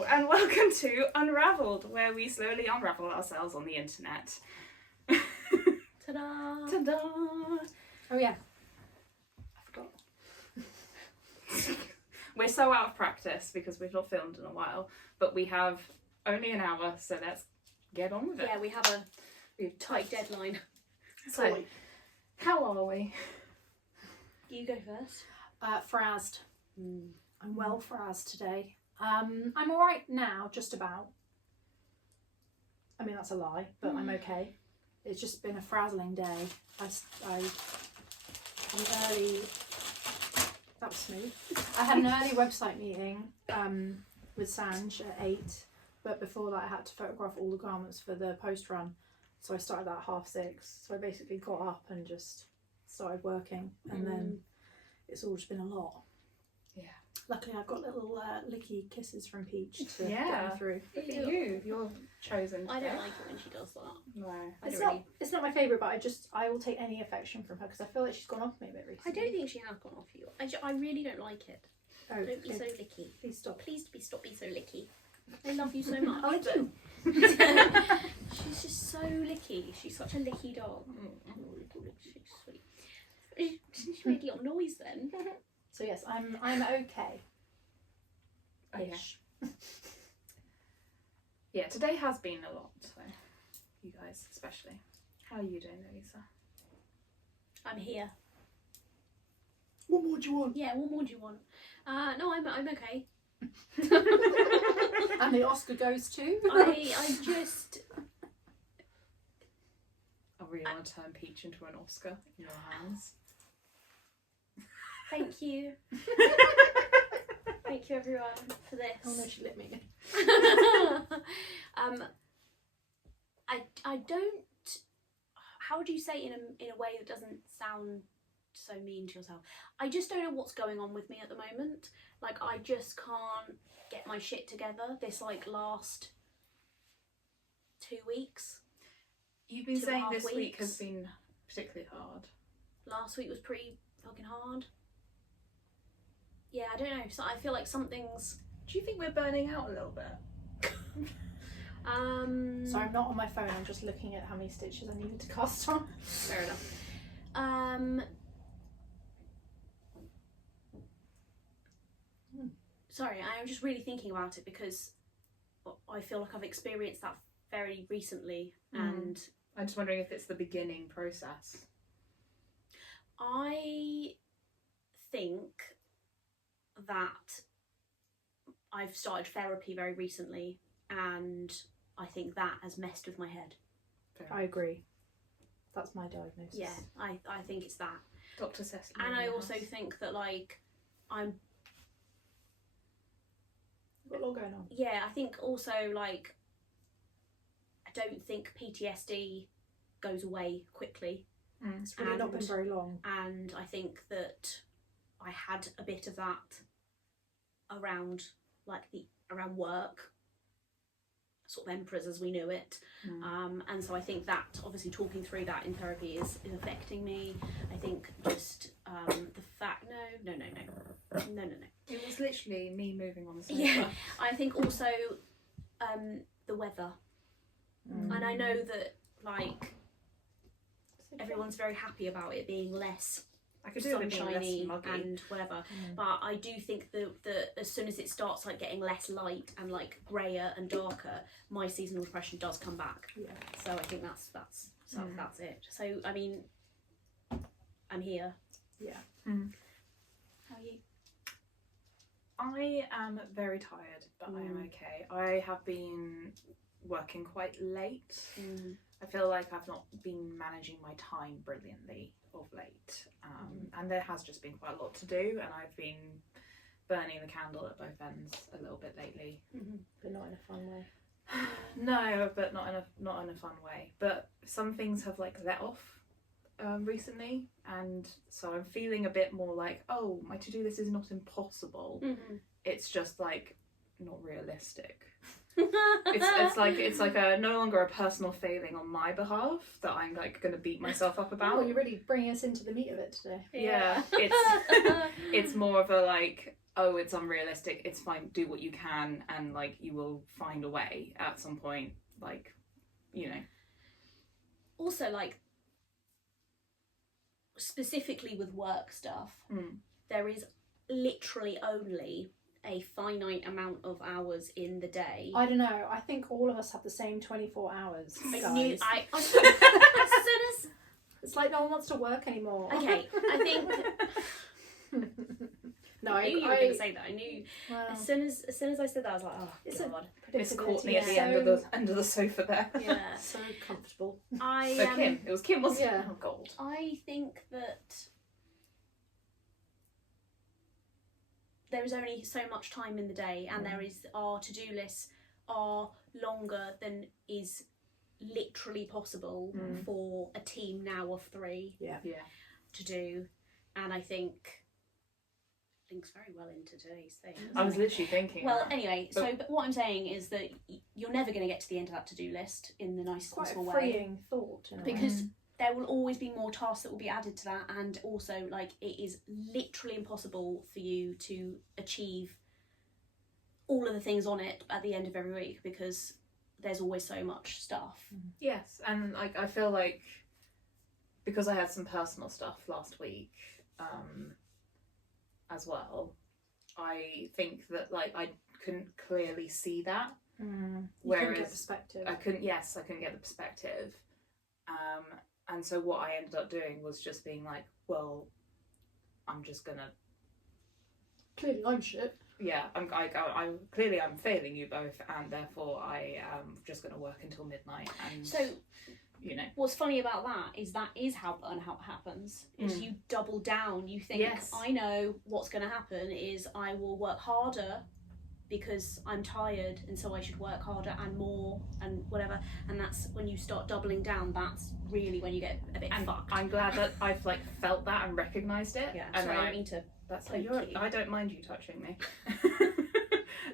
Hello and welcome to Unravelled, where we slowly unravel ourselves on the internet. Ta-da! Ta-da! Oh yeah, I forgot. We're so out of practice because we've not filmed in a while, but we have only an hour, so let's get on with it. Yeah, we have a tight deadline. So, how are we? You go first. Frazzed. I'm well frazzed today. I'm alright now, just about. I mean, that's a lie, but I'm okay. It's just been a frazzling day. I had an early... That was smooth. I had an early website meeting with Sanj at 8, but before that I had to photograph all the garments for the post run. So I started at 6:30. So I basically got up and just started working, and then it's all just been a lot. Yeah. Luckily, I've got little licky kisses from Peach to get me through. Look at you. You're chosen. I don't like it when she does that. No. It's not my favourite, but I will take any affection from her because I feel like she's gone off me a bit recently. I don't think she has gone off you. I really don't like it. Oh, don't be so licky. Please stop. Please stop being so licky. I love you so much. I do. She's just so licky. She's such a licky dog. She's sweet. She made a little noise then. So yes, I'm okay. Okay. Yeah, today has been a lot, so you guys especially. How are you doing, Louisa? I'm here. What more do you want? Yeah, what more do you want? No, I'm okay. And the Oscar goes to? I just... I really want to turn Peach into an Oscar in your hands. Thank you. Thank you everyone for this. Oh no, she lit me. I don't... How would you say it in a way that doesn't sound so mean to yourself? I just don't know what's going on with me at the moment. Like, I just can't get my shit together this last 2 weeks. You've been saying this week weeks. has been particularly hard. Last week was pretty fucking hard. Yeah, I don't know. So I feel like something's... Do you think we're burning out a little bit? So I'm not on my phone, I'm just looking at how many stitches I needed to cast on. Fair enough. Sorry, I'm just really thinking about it because I feel like I've experienced that very recently, and I'm just wondering if it's the beginning process. I think that I've started therapy very recently, and I think that has messed with my head. I agree. That's my diagnosis. Yeah, I think it's that. Dr. Cecily. And I also think that I'm... Got a lot going on. Yeah, I think also I don't think PTSD goes away quickly. It's really not been very long. And I think that I had a bit of that around around work, sort of Emperors as we knew it. And so I think that obviously talking through that in therapy is affecting me. I think just the fact no. It was literally me moving on the sofa. Yeah, I think also the weather. And I know that everyone's very happy about it being less I could do it being less sunshiny muggy. and whatever, but I do think that as soon as it starts getting less light and greyer and darker, my seasonal depression does come back. Yeah. So I think that's it. So I mean, I'm here. Yeah. How are you? I am very tired, but I am okay. I have been working quite late. I feel like I've not been managing my time brilliantly of late, and there has just been quite a lot to do, and I've been burning the candle at both ends a little bit lately. But not in a fun way. No, but not in a fun way. But some things have let off recently, and so I'm feeling a bit more oh, my to-do list is not impossible. It's just not realistic. It's no longer a personal failing on my behalf that I'm going to beat myself up about. Oh, you're really bringing us into the meat of it today. Yeah, it's more of a oh, it's unrealistic, it's fine, do what you can, and like you will find a way at some point, like, you know. Also, like, specifically with work stuff, there is literally only a finite amount of hours in the day. I don't know. I think all of us have the same 24 hours. I guys. knew. As soon as It's like no one wants to work anymore. okay, I think. No, I knew you were going to say that. I knew well, as soon as I said that, I was like, oh, It's God. Miss predictability Courtney at is the so, end of the sofa there. Yeah. so comfortable. So Kim, it was Kim, wasn't it? Yeah. Oh God. I think that there is only so much time in the day, and there is our to-do lists are longer than is literally possible for a team now of 3 Yeah. to do, and I think links very well into today's thing. I was literally thinking. Well, that. anyway, but what I'm saying is that you're never going to get to the end of that to-do list in the nicest Quite possible a way, freeing thought. In a way. because there will always be more tasks that will be added to that, and also, like, it is literally impossible for you to achieve all of the things on it at the end of every week, because there's always so much stuff. Yes, and like I feel like because I had some personal stuff last week, as well, I think that like I couldn't clearly see that. You couldn't Whereas get perspective. I couldn't get the perspective. And so what I ended up doing was just being like, well, I'm just gonna. Clearly, I'm shit. Yeah, I'm clearly I'm failing you both, and therefore I am just gonna work until midnight. And So, you know, what's funny about that is how burnout happens. Is you double down. You think, Yes. I know what's going to happen is I will work harder because I'm tired, and so I should work harder and more and whatever. And that's when you start doubling down. That's really when you get a bit fucked. I'm glad that I've like felt that and recognised it. Yeah, and sorry, I I don't mean to. That's Thank you're. you. I don't mind you touching me.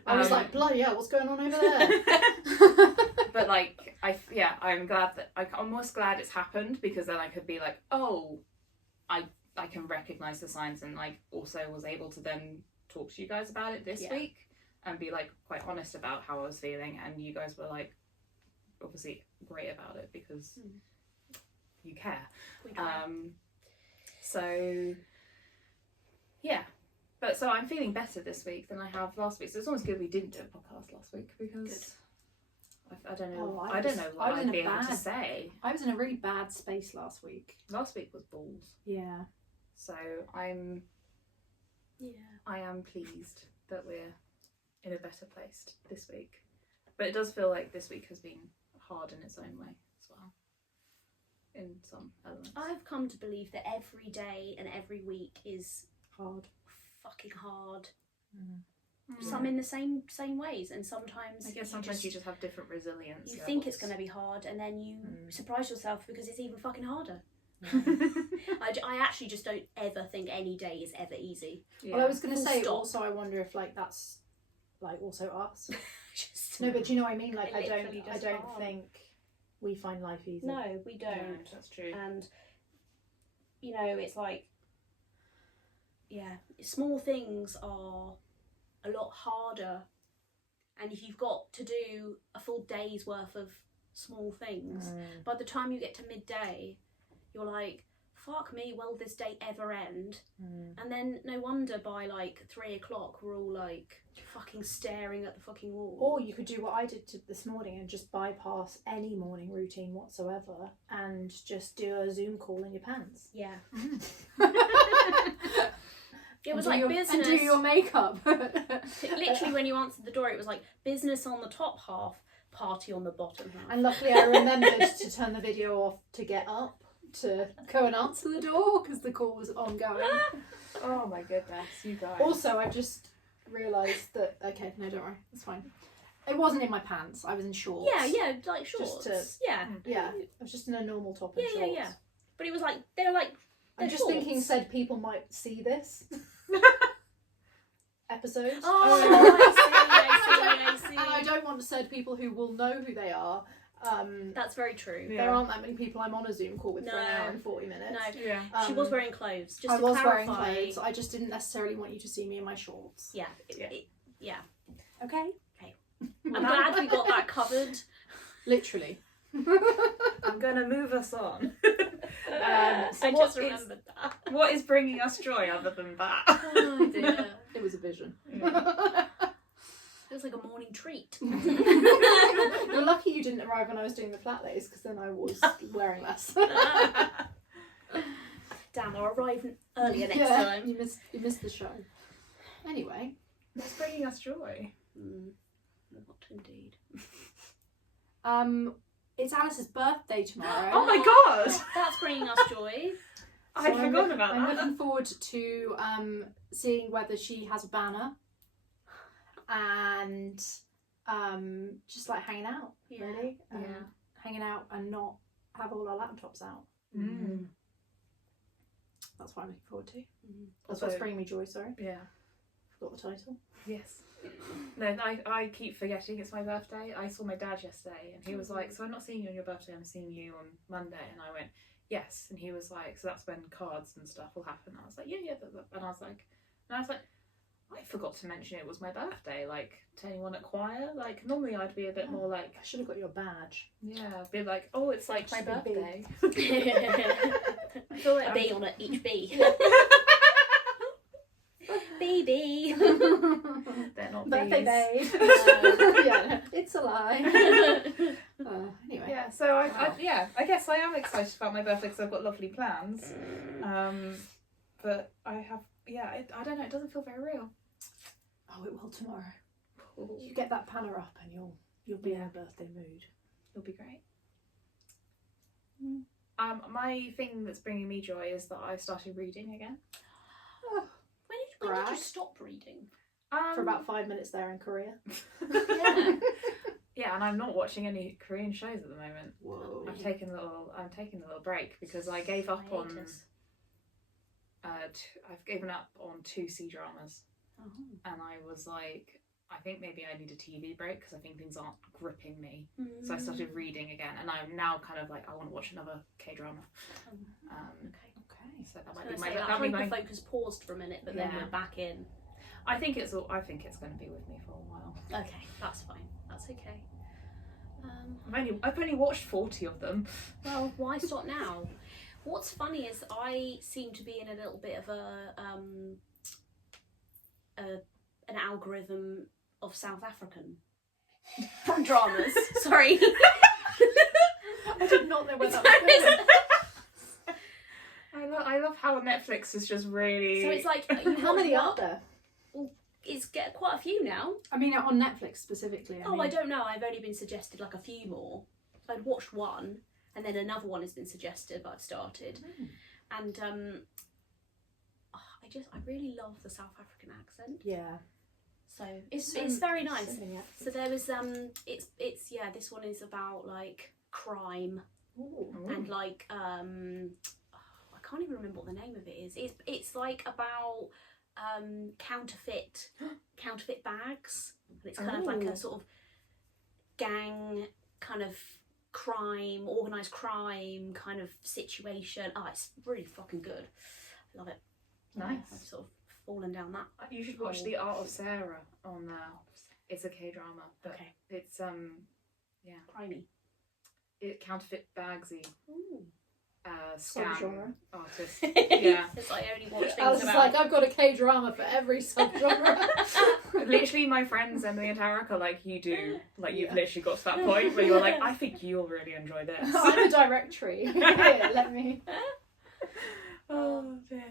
I was like, bloody hell, what's going on over there? But like, I'm glad that I'm almost glad it's happened, because then I could be like, oh, I can recognise the signs, and like also was able to then talk to you guys about it this week and be like quite honest about how I was feeling, and you guys were like obviously great about it because you care. We try. So yeah. But so I'm feeling better this week than I have last week. So it's almost good we didn't do a podcast last week, because I don't know. Oh, I don't know what I'd be able to bad- say. I was in a really bad space last week. Last week was balls. Yeah. So I am pleased that we're in a better place this week. But it does feel like this week has been hard in its own way as well, in some elements. I've come to believe that every day and every week is Hard. fucking hard. Mm. Some in the same ways, and sometimes I guess sometimes you just have different resilience. you think it's going to be hard, and then you surprise yourself because it's even fucking harder. I actually just don't ever think any day is ever easy. Well, I was going to Full say stop. also, I wonder if like that's like also us. Just, No, but do you know what I mean? Like It I literally just don't can't. think we find life easy. no, we don't. No, that's true. And you know, it's like, yeah, small things are a lot harder, and if you've got to do a full day's worth of small things, by the time you get to midday, you're like, fuck me, will this day ever end? And then no wonder by like 3 o'clock we're all like fucking staring at the fucking wall. Or you could do what I did this morning and just bypass any morning routine whatsoever and just do a Zoom call in your pants. Yeah. It was And like do business. and do your makeup. Literally, when you answered the door, it was like business on the top half, party on the bottom half. And luckily I remembered to turn the video off to get up to go and answer the door because the call was ongoing. Oh my goodness, you guys. Also, I just realised that, okay, no, don't worry, it's fine. It wasn't in my pants, I was in shorts. Yeah, like shorts. Just yeah. Yeah, I was just in a normal top and shorts. Yeah. But it was like, they were like, I'm they're just thinking, shorts. said people might see this episode. Oh, I see. And I don't want said people who will know who they are That's very true. Yeah. There aren't that many people I'm on a Zoom call with for an No. hour and 40 minutes. No. Yeah. She was wearing clothes. Just I to was clarify, wearing clothes. I just didn't necessarily want you to see me in my shorts. Yeah. Yeah. Okay. I'm glad we got that covered. Literally. I'm going to move us on. So I just remembered that. what is bringing us joy other than that? Oh dear. It was a vision. Feels like a morning treat. You're lucky you didn't arrive when I was doing the flat lays, because then I was wearing less. Damn, I'll arrive earlier next Yeah, time. you missed the show. Anyway. What's bringing us joy? What indeed. It's Alice's birthday tomorrow. Oh my god! That's bringing us joy. I'd So forgotten about I'm that. looking forward to seeing whether she has a banner and just like hanging out, Yeah. really. Yeah. Hanging out and not have all our laptops out. Mm. That's what I'm looking forward to. That's Also- what's bringing me joy, sorry. Yeah. Forgot the title. Yes. No, I keep forgetting it's my birthday. I saw my dad yesterday and he was like, so I'm not seeing you on your birthday, I'm seeing you on Monday. And I went, yes. And he was like, so that's when cards and stuff will happen. And I was like, yeah. And I was like, I forgot to mention it was my birthday, like to anyone at choir. Like normally I'd be a bit more like, I should have got your badge. yeah, be like, oh, it's like my Just a big- birthday. I feel like A B on it, each B. Yeah. Baby. they're not Birthday bees. babe. Yeah, it's a lie. Anyway. Yeah, so I guess I am excited about my birthday because I've got lovely plans. But I have, I don't know, it doesn't feel very real. Oh, it will tomorrow. You get that banner up and you'll be in a birthday mood. It'll be great. My thing that's bringing me joy is that I started reading again. When did you Brag. stop reading? For about 5 minutes there in Korea. Yeah. Yeah, and I'm not watching any Korean shows at the moment. Whoa. I'm taking a little break because I gave up on. Hiatus. I've given up on 2 C-dramas, Oh. and I was like, I think maybe I need a TV break because I think things aren't gripping me. So I started reading again, and I'm now kind of like I want to watch another K-drama. Okay. Okay. So that I might was be gonna my. say, That'll be that my. hyper-focus paused for a minute, but then Yeah. we're back in. I think it's going to be with me for a while. Okay, that's fine. That's okay. I've only watched 40 of them. Well, why stop now? What's funny is I seem to be in a little bit of an algorithm of South African dramas. Sorry. I did not know where that was going. I love how Netflix is just really. So it's like How many are there? It's get quite a few now. I mean, on Netflix specifically. I don't know. I've only been suggested like a few more. I'd watched one, and then another one has been suggested that I've started, and I really love the South African accent. Yeah. So it's very nice. So there was it's this one is about like crime and like I can't even remember what the name of it is. It's like about counterfeit bags, and it's kind of like a sort of gang kind of crime, organised crime kind of situation. It's really fucking good. I love it. Nice. I've sort of fallen down that. You should watch The Art of Sarah on it's a K-drama, but Okay. it's Crimey. counterfeit bagsy Subgenre. scam artist. Yeah. It's like I only watch things Alice is about. like, I've got a K-drama for every subgenre. Literally, my friends Emily and Tarek are like, you do. Like, you've Yeah. literally got to that point where you're like, I think you'll really enjoy this. I'm a directory. Here, let me. Oh dear.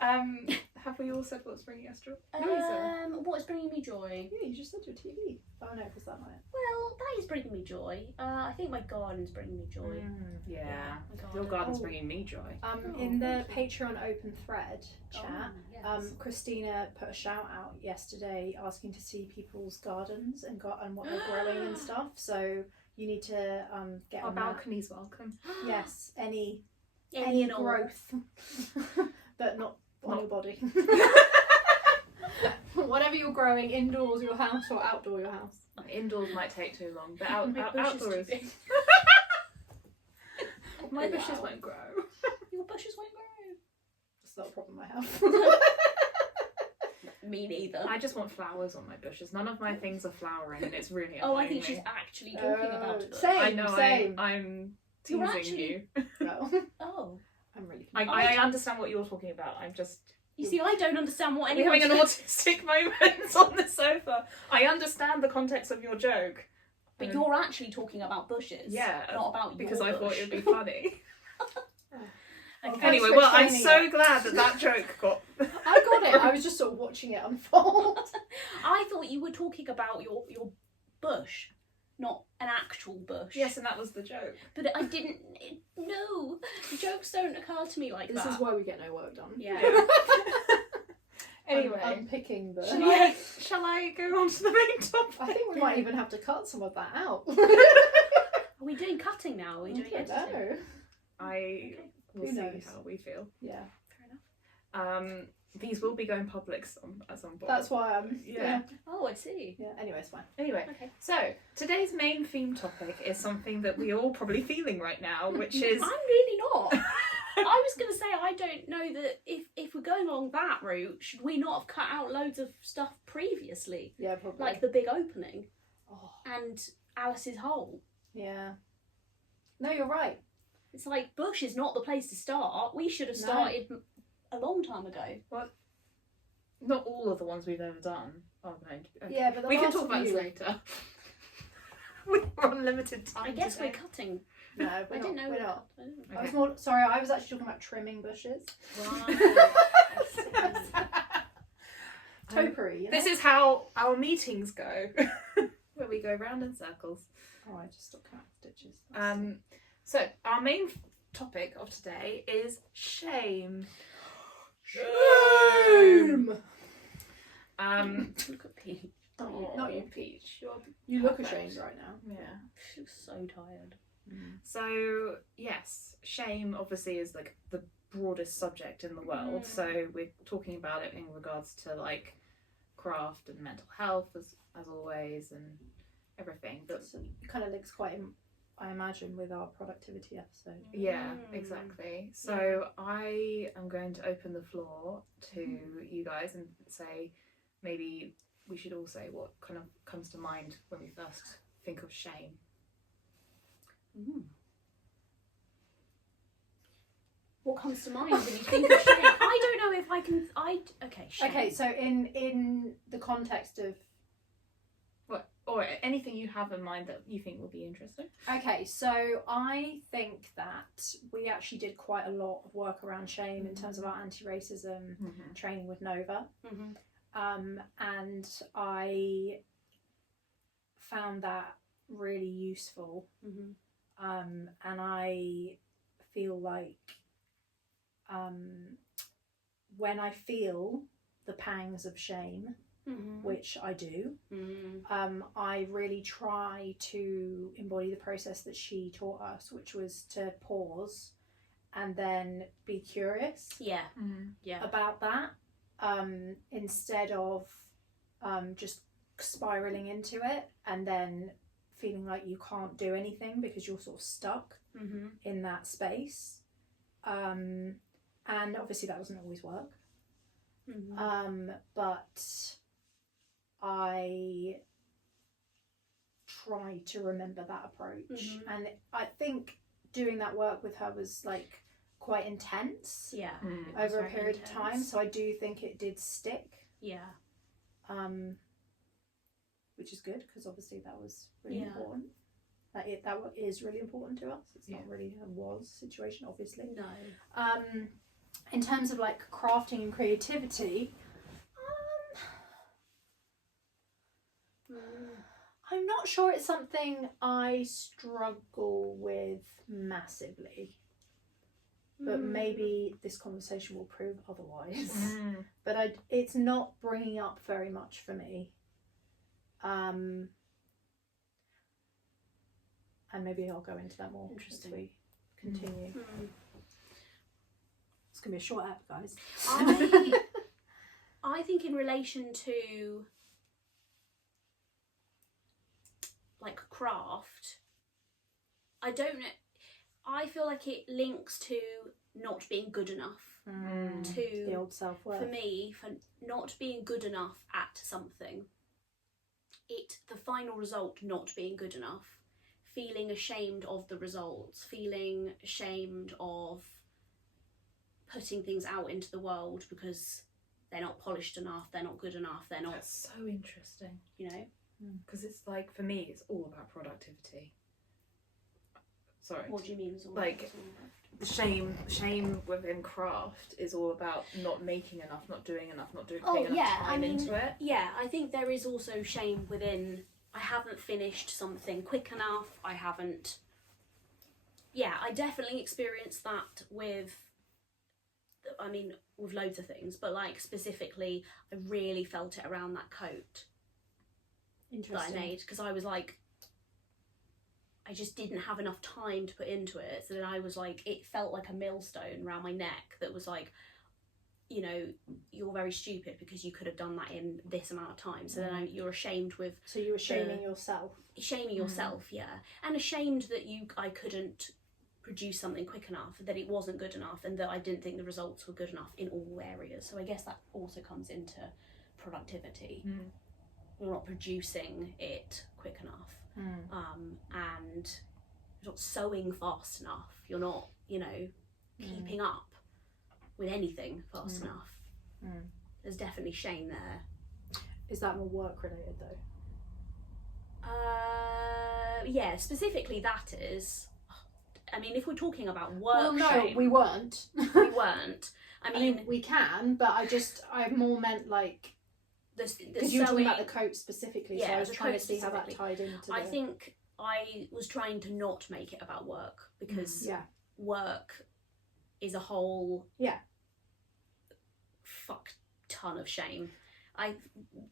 Have we all said what's bringing us joy? What is bringing me joy? Yeah, you just said your TV. Oh no, was that not it? Well, that is bringing me joy. I think my garden's bringing me joy. Yeah. My Your garden's Oh. bringing me joy. In the Patreon open thread chat, yes. Christina put a shout out yesterday asking to see people's gardens and what they're growing and stuff. So you need to get Our on that. balcony's welcome. Yes, any Any and all. growth, but not on your body. Whatever you're growing, indoors your house or outdoor your house. Indoors might take too long, but My bush is too outdoors. big. My bushes Wow. won't grow. Your bushes won't grow. That's not a problem I have. Me neither. I just want flowers on my bushes. None of my things are flowering, and it's really Oh, I annoying think she's me. actually talking about it. Same. I know. Same. I'm You're teasing actually- you. No, Oh. I'm really I confused. understand what you're talking about. I'm just You see, I don't understand what we're anyone's having an autistic moment on the sofa. I understand the context of your joke, But you're actually talking about bushes. Yeah, Not about because your I thought bush. it would be funny. Okay. Anyway, Thanks for well, I'm explaining so glad that joke got. I got it. I was just sort of watching it unfold. I thought you were talking about your bush, not an actual bush. Yes, and that was the joke. But I didn't. No, jokes don't occur to me like This that. is why we get no work done. Yeah. Anyway, Unpicking the. shall I go on to the main topic? I think we might even have to cut some of that out. Are we doing cutting now? Are we doing I editing? don't know. I will Who see knows? how we feel. Yeah, Fair enough. These will be going public at some point. that's why I'm. Yeah. Oh, I see. Yeah. Anyway, it's fine. Anyway, Okay. so today's main theme topic is something that we're all probably feeling right now, which is I'm really not. I was going to say I don't know that if we're going along that route, should we not have cut out loads of stuff previously, Yeah, probably. like the big opening Oh, and Alice's hole? yeah. No, you're right. It's like Bush is not the place to start. We should have No. started a long time ago. not all of the ones we've ever done are going to be. Okay. Yeah, but the We can last talk about this few- later. We're on limited time. I guess today. we're cutting. No, we're I not. didn't know. We're not. I didn't know. I was Okay. more. Sorry, I was actually talking about trimming bushes. Topiary. You know? This is how our meetings go, where we go round in circles. Oh, I just stopped counting stitches. So our main topic of today is shame. Shame. Look at Pete. Not you. Peach. You're You look perfect. ashamed right now. Yeah. She looks so tired. So yes, shame obviously is like the broadest subject in the world. Mm. So we're talking about it in regards to like craft and mental health as always and everything. But So it kind of links quite, I imagine, with our productivity episode. yeah, Mm. exactly. So I am going to open the floor to you guys and say maybe we should all say what kind of comes to mind when we first think of shame. Mm. What comes to mind when you think of shame? I don't know if I can. Okay. Shame. Okay, so in the context of What or anything you have in mind that you think will be interesting? okay, so I think that we actually did quite a lot of work around shame in terms of our anti-racism training with Nova, Mm-hmm. and I found that really useful. Mm-hmm. And I feel like when I feel the pangs of shame, Mm-hmm. which I do, Mm-hmm. I really try to embody the process that she taught us, which was to pause and then be curious Yeah. Yeah. about that, instead of just spiraling into it and then feeling like you can't do anything because you're sort of stuck Mm-hmm. in that space. And obviously that doesn't always work. Mm-hmm. But I try to remember that approach. Mhm. And I think doing that work with her was like quite intense Yeah. Mm. over a very period of time. intense. So I do think it did stick, Yeah. which is good because obviously that was really Yeah. important. That is really important to us. It's not Yeah. really a was situation, obviously. No. In terms of like crafting and creativity, I'm not sure it's something I struggle with massively, but maybe this conversation will prove otherwise. Mm. But it's not bringing up very much for me. And maybe I'll go into that more as Interesting. we continue. Mm. It's gonna be a short app, guys. I think in relation to like craft, I don't know. I feel like it links to not being good enough. To the old self-worth. For me, for not being good enough at something, the final result not being good enough, feeling ashamed of the results, feeling ashamed of putting things out into the world because they're not polished enough, they're not good enough, they're not. That's so interesting. You know? Because it's like, for me, it's all about productivity. Sorry. What do you mean? Like, shame within craft is all about not making enough, not doing enough, not putting enough time into it. Yeah, I think there is also shame within, I haven't finished something quick enough, I haven't... Yeah, I definitely experienced that with loads of things, but like specifically, I really felt it around that coat that I made, because I was like, I just didn't have enough time to put into it. So then I was like, it felt like a millstone around my neck that was like, you know, you're very stupid because you could have done that in this amount of time. So then you're ashamed with... So you were shaming yourself? Shaming yourself, yeah. And ashamed that I couldn't produce something quick enough, that it wasn't good enough, and that I didn't think the results were good enough in all areas. So I guess that also comes into productivity. You're not producing it quick enough. And you're not sewing fast enough, you're not, you know, keeping up with anything fast enough. There's definitely shame there. Is that more work related though? Yeah, specifically that is. I mean, if we're talking about work, well, no, shame, we weren't. we weren't. I mean, we can, but I more meant like, because you were talking about the coat specifically, so I was trying to see how that tied into I think I was trying to not make it about work, because work is a whole fuck ton of shame.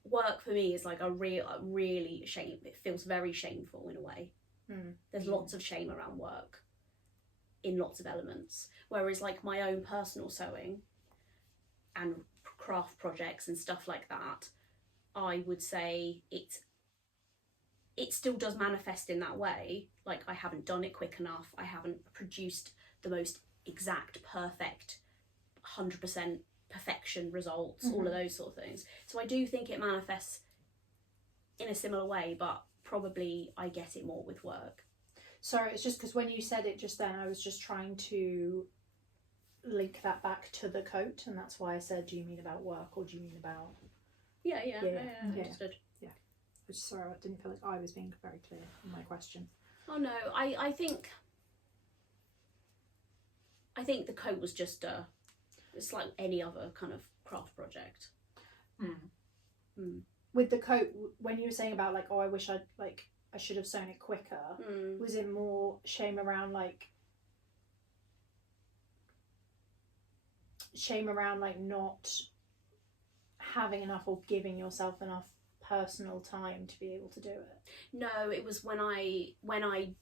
Work for me is like really shame. It feels very shameful in a way. There's lots of shame around work in lots of elements, whereas like my own personal sewing and craft projects and stuff like that, I would say it still does manifest in that way. Like, I haven't done it quick enough, I haven't produced the most exact, perfect, 100% perfection results, all of those sort of things. So I do think it manifests in a similar way, but probably I get it more with work. Sorry, it's just because when you said it just then, I was just trying to link that back to the coat, and that's why I said, do you mean about work or do you mean about... Yeah, understood. Yeah. Sorry, I didn't feel like I was being very clear in my question. Oh no, I think the coat was just it's like any other kind of craft project. With the coat, when you were saying about like, oh, I wish I should have sewn it quicker, was it more shame around like not having enough or giving yourself enough personal time to be able to do it? No, it was when I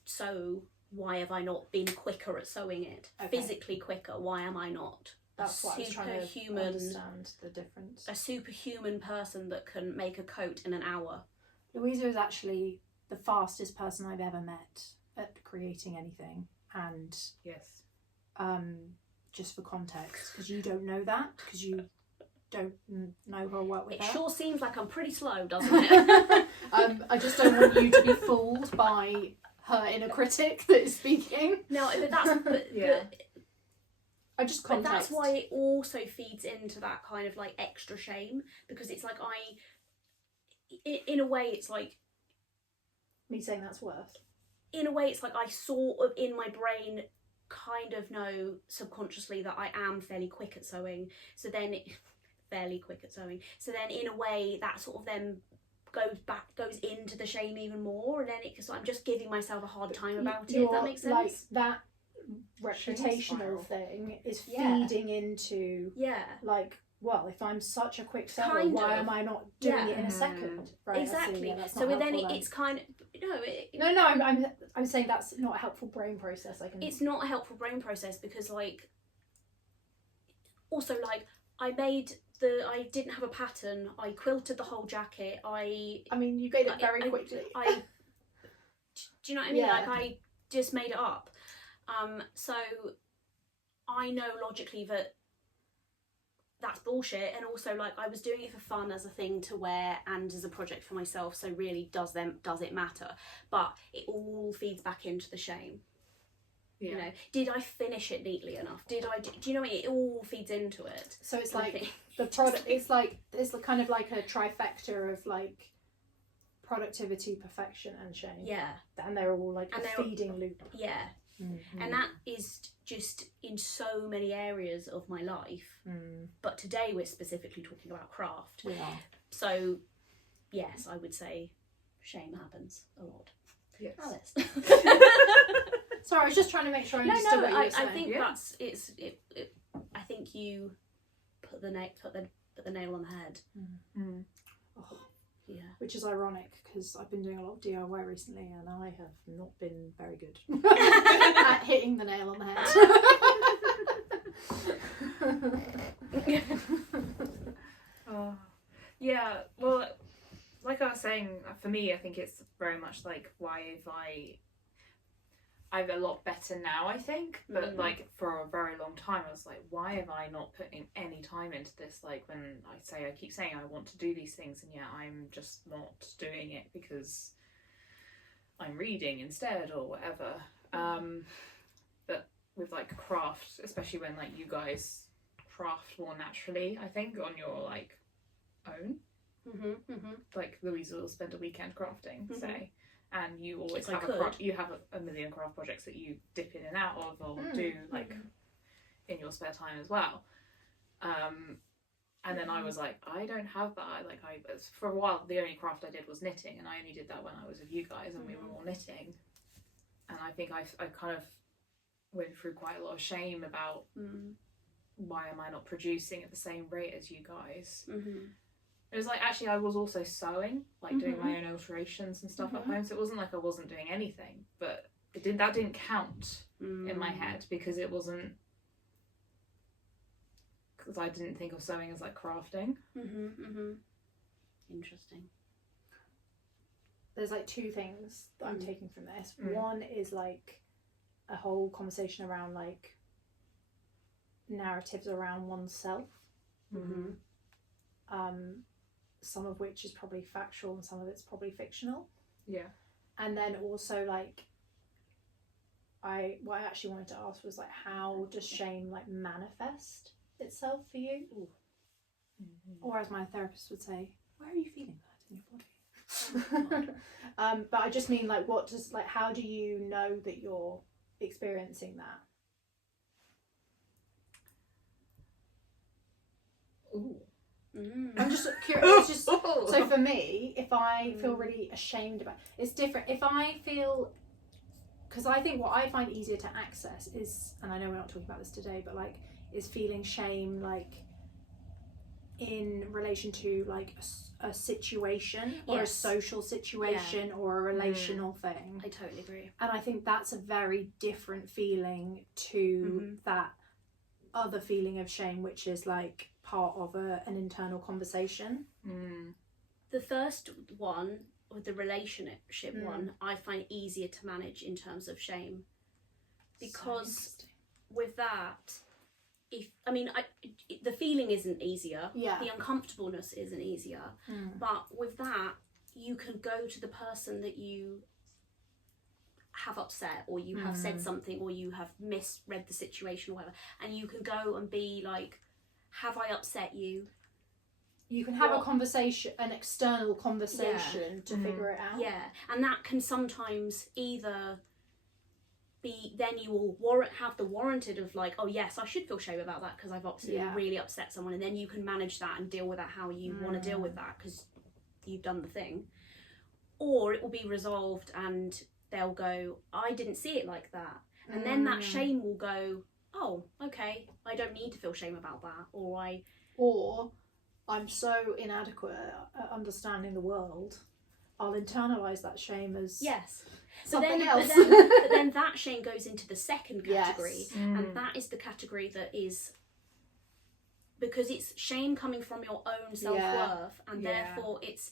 sew, why have I not been quicker at sewing it? Physically quicker, why am I not? That's what I was trying to understand the difference. A superhuman person that can make a coat in an hour. Louisa is actually the fastest person I've ever met at creating anything, and yes, just for context, because you don't know that, because you don't know her work with her. It sure seems like I'm pretty slow, doesn't it? I just don't want you to be fooled by her inner critic that is speaking. No, but that's I just but that's why it also feeds into that kind of like extra shame, because it's like in a way it's like me saying that's worse. In a way it's like I sort of in my brain kind of know subconsciously that I am fairly quick at sewing, so then in a way that sort of then goes into the shame even more, and then so I'm just giving myself a hard time about it, if that makes sense. Like that reputational thing is feeding into like, well, if I'm such a quick sewer, why am I not doing it in a second? Right, exactly. So then it's kind of I'm saying that's not a helpful brain process. It's not a helpful brain process, because like also like I made I didn't have a pattern. I quilted the whole jacket. I mean, you made it very quickly. Do you know what I mean? Yeah. Like, I just made it up. So I know logically that that's bullshit, and also, like, I was doing it for fun as a thing to wear and as a project for myself, so really does it matter? But it all feeds back into the shame. Yeah. You know, did I finish it neatly enough? Do you know what I mean? It all feeds into it. So it's And I like think- the product. It's kind of like a trifecta of like productivity, perfection, and shame. Yeah. And they're all like And a they're- feeding loop. Yeah. Mm-hmm. And that is just in so many areas of my life. Mm. But today we're specifically talking about craft. We are. So, yes, I would say shame happens a lot. Yes. Alice. Sorry, I was just trying to make sure I understood what you were saying. I think Yeah. that's I think you put the nail on the head. Mm. Oh, Yeah. which is ironic because I've been doing a lot of DIY recently and I have not been very good at hitting the nail on the head. Yeah, well, like I was saying, for me, I think it's very much like, why have I'm a lot better now, I think, but like for a very long time I was like, why have I not put in any time into this? Like, when I keep saying I want to do these things, and yet I'm just not doing it because I'm reading instead or whatever. But with like craft, especially when like you guys craft more naturally, I think, on your like own. Like Louisa will spend a weekend crafting, say, and you always have a million craft projects that you dip in and out of or do like in your spare time as well. And then I was like, I don't have that. Like, for a while the only craft I did was knitting, and I only did that when I was with you guys and we were all knitting. And I think I kind of went through quite a lot of shame about why am I not producing at the same rate as you guys. It was like, actually I was also sewing, like doing my own alterations and stuff at home, so it wasn't like I wasn't doing anything, but that didn't count in my head because it wasn't, because I didn't think of sewing as like crafting. Interesting. There's like two things that I'm taking from this. One is like a whole conversation around like narratives around oneself. Some of which is probably factual and some of it's probably fictional. Yeah. And then also like what I actually wanted to ask was like, how does shame like manifest itself for you? Or as my therapist would say, where are you feeling that in your body? But I just mean like, how do you know that you're experiencing that? Ooh. I'm just curious. So for me, if I feel really ashamed about, it's different. If I feel, because I think what I find easier to access is, and I know we're not talking about this today, but like, is feeling shame like in relation to like a situation or a social situation or a relational thing. I totally agree. And I think that's a very different feeling to that other feeling of shame, which is like part of an internal conversation. The first one, or the relationship one, I find easier to manage in terms of shame, because with that, the feeling isn't easier, the uncomfortableness isn't easier, but with that you can go to the person that you have upset, or you have said something, or you have misread the situation or whatever, and you can go and be like, have I upset you? You can have a conversation, an external conversation to figure it out. Yeah, and that can sometimes either be, then you will have the warranted of like, oh yes, I should feel shame about that because I've obviously really upset someone, and then you can manage that and deal with that how you want to deal with that because you've done the thing. Or it will be resolved and they'll go, I didn't see it like that, and then that shame will go, oh, okay, I don't need to feel shame about that, or I'm so inadequate at understanding the world, I'll internalise that shame as something else. But then that shame goes into the second category, and that is the category that is because it's shame coming from your own self-worth, and Yeah. therefore it's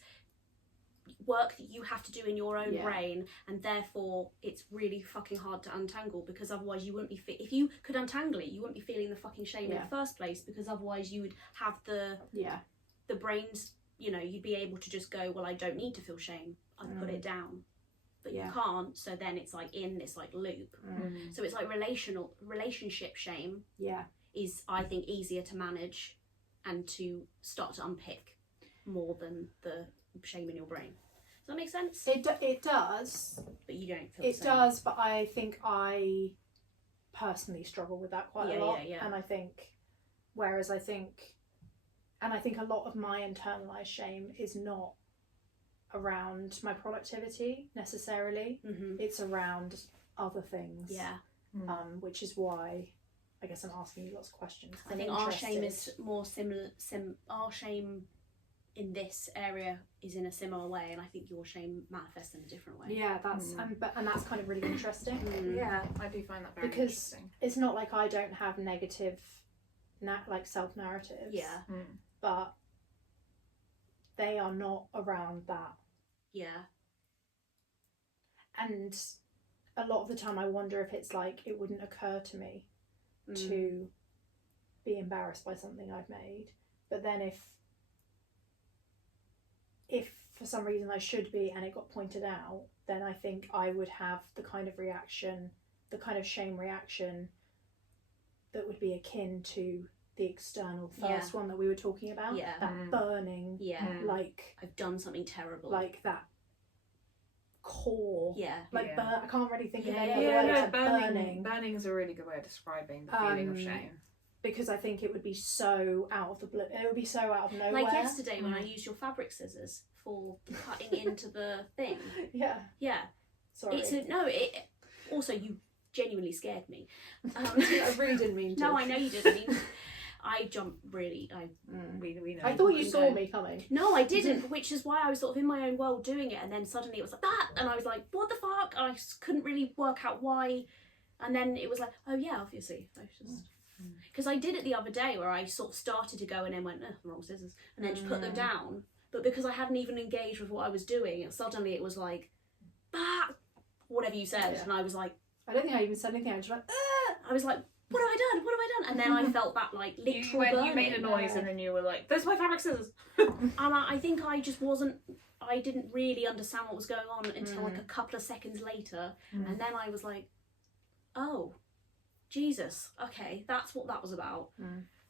work that you have to do in your own Yeah. brain, and therefore it's really fucking hard to untangle, because otherwise you wouldn't be if you could untangle it, you wouldn't be feeling the fucking shame in the first place, because otherwise you would have the brains, you know, you'd be able to just go, well, I don't need to feel shame, I put it down, but you can't, so then it's like in this like loop. So it's like relationship shame is, I think, easier to manage and to start to unpick more than the shame in your brain. Does that make sense? It does. But you don't feel It the same. does, but I think I personally struggle with that quite a lot. And I think, whereas I think a lot of my internalized shame is not around my productivity necessarily. It's around other things. Which is why I guess I'm asking you lots of questions. I think our shame is more similar. Our shame in this area is in a similar way, and I think your shame manifests in a different way. Yeah, that's and that's kind of really interesting. Yeah, I do find that very interesting. It's not like I don't have negative, like self narratives. Yeah. But they are not around that. Yeah. And a lot of the time, I wonder if it's like it wouldn't occur to me to be embarrassed by something I've made, but then if for some reason I should be and it got pointed out, then I think I would have the kind of reaction, the kind of shame reaction that would be akin to the external first one that we were talking about. That burning, like I've done something terrible, like that core. Like I can't really think of any other word. Burning is a really good way of describing the feeling of shame. Because I think it would be so out of the blue. It would be so out of nowhere. Like yesterday when I used your fabric scissors for cutting into the thing. Yeah. Sorry. Also, you genuinely scared me. I really didn't mean to. No, I know you didn't. I jumped really. We know. I thought you saw me coming. No, I didn't, which is why I was sort of in my own world doing it, and then suddenly it was like that, and I was like, what the fuck? And I couldn't really work out why, and then it was like, oh yeah, obviously. I just... Because I did it the other day where I sort of started to go and then went, wrong scissors, and then just put them down. But because I hadn't even engaged with what I was doing, and suddenly it was like, whatever you said, and I was like, I don't think I even said anything. I just went, I was like, what have I done? What have I done? And then I felt that like literal burning. You made a noise and then you were like, "There's my fabric scissors." And I think I just wasn't. I didn't really understand what was going on until like a couple of seconds later, and then I was like, oh. Jesus, okay, that's what that was about.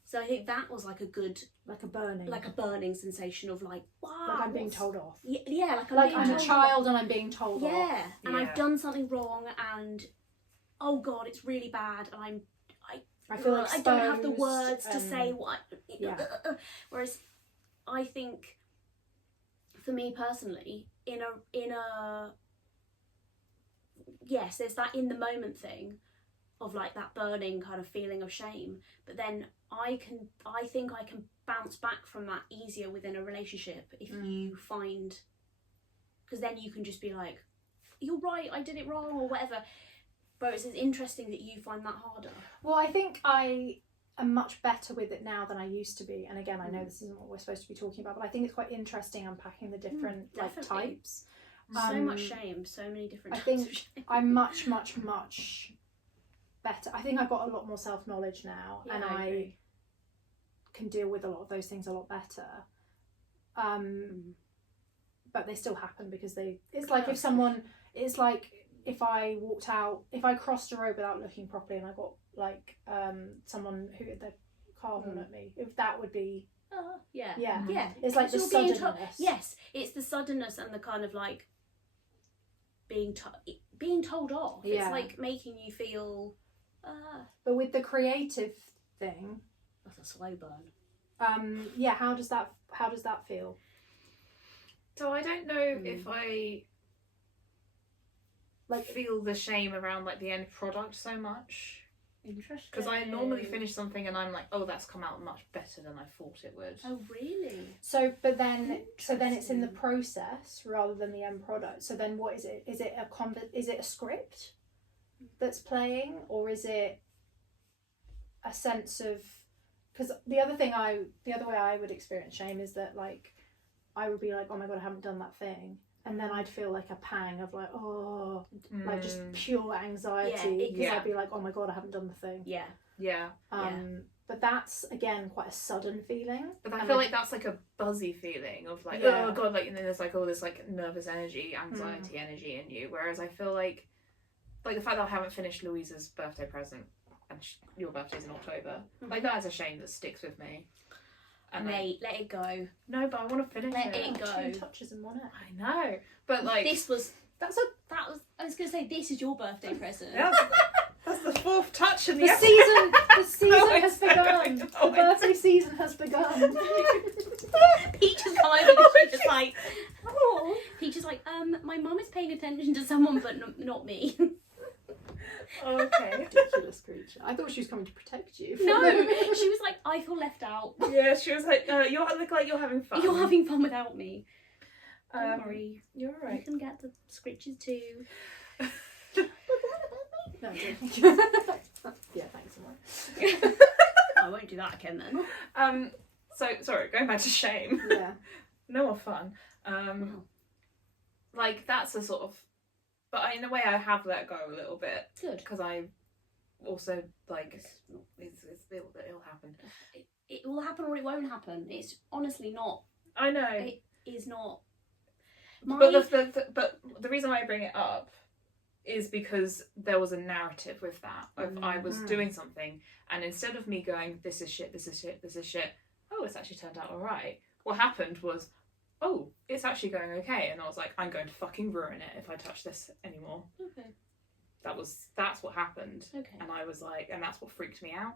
So I think that was like a good, like a burning sensation of like, wow, like I'm being told off. Yeah, like I'm a child and I'm being told off. Yeah, and I've done something wrong, and oh god, it's really bad, and I feel exposed, I don't have the words to say what. Whereas I think, for me personally, in a yes, there's that in the moment thing of like that burning kind of feeling of shame, but then I think I can bounce back from that easier within a relationship if you find, because then you can just be like, you're right, I did it wrong or whatever. But it's interesting that you find that harder. Well, I think I am much better with it now than I used to be, and again, I know this isn't what we're supposed to be talking about, but I think it's quite interesting unpacking the different like types. So much shame, so many different types think of shame. I'm much better. I think I've got a lot more self-knowledge now, and I can deal with a lot of those things a lot better. But they still happen because it's like if I walked out, if I crossed a road without looking properly and I got like someone who had their car horn at me, if that would be yeah. It's like the suddenness. Yes, it's the suddenness and the kind of like being told off. Yeah. It's like making you feel. But with the creative thing, that's a slow burn. How does that feel? So I don't know if I like feel the shame around like the end product so much. Interesting. Because I normally finish something and I'm like, oh, that's come out much better than I thought it would. Oh, really? So then it's in the process rather than the end product. So then what is it? Is it a script that's playing, or is it a sense of because the other way I would experience shame is that like I would be like, oh my god, I haven't done that thing, and then I'd feel like a pang of like, oh, like just pure anxiety, because I'd be like, oh my god, I haven't done the thing. But that's again quite a sudden feeling. But I feel like that's like a buzzy feeling of like, oh god, like, and then there's like all this like nervous energy, anxiety energy in you. Whereas I feel like the fact that I haven't finished Louisa's birthday present, and your birthday's in October, like that is a shame that sticks with me. And mate, let it go. No, but I want to finish let it go. 2 touches in 1 hour. I know, but like I was gonna say, this is your birthday present. That's the 4th touch in the season. The season Oh, has begun. The birthday season has begun. Peach has come over and she's just like, oh. Peach is like, my mum is paying attention to someone, but not me. Okay. Ridiculous creature. I thought she was coming to protect you. No, she was like, I feel left out. Yeah, she was like, you look like you're having fun. You're having fun without me. Don't worry. You're alright. You can get the scritches too. No, yeah, thanks so much. I won't do that again then. So sorry, going back to shame. Yeah. No more fun. Like that's a sort of, but in a way I have let go a little bit. Good. Because I also like it'll happen. It will happen or it won't happen. It's honestly not. I know. It is not. But the reason why I bring it up is because there was a narrative with that. I was doing something, and instead of me going, this is shit, this is shit, this is shit, oh, it's actually turned out alright. What happened was, oh, it's actually going okay, and I was like, I'm going to fucking ruin it if I touch this anymore. Okay. That's what happened. Okay. And I was like, and that's what freaked me out.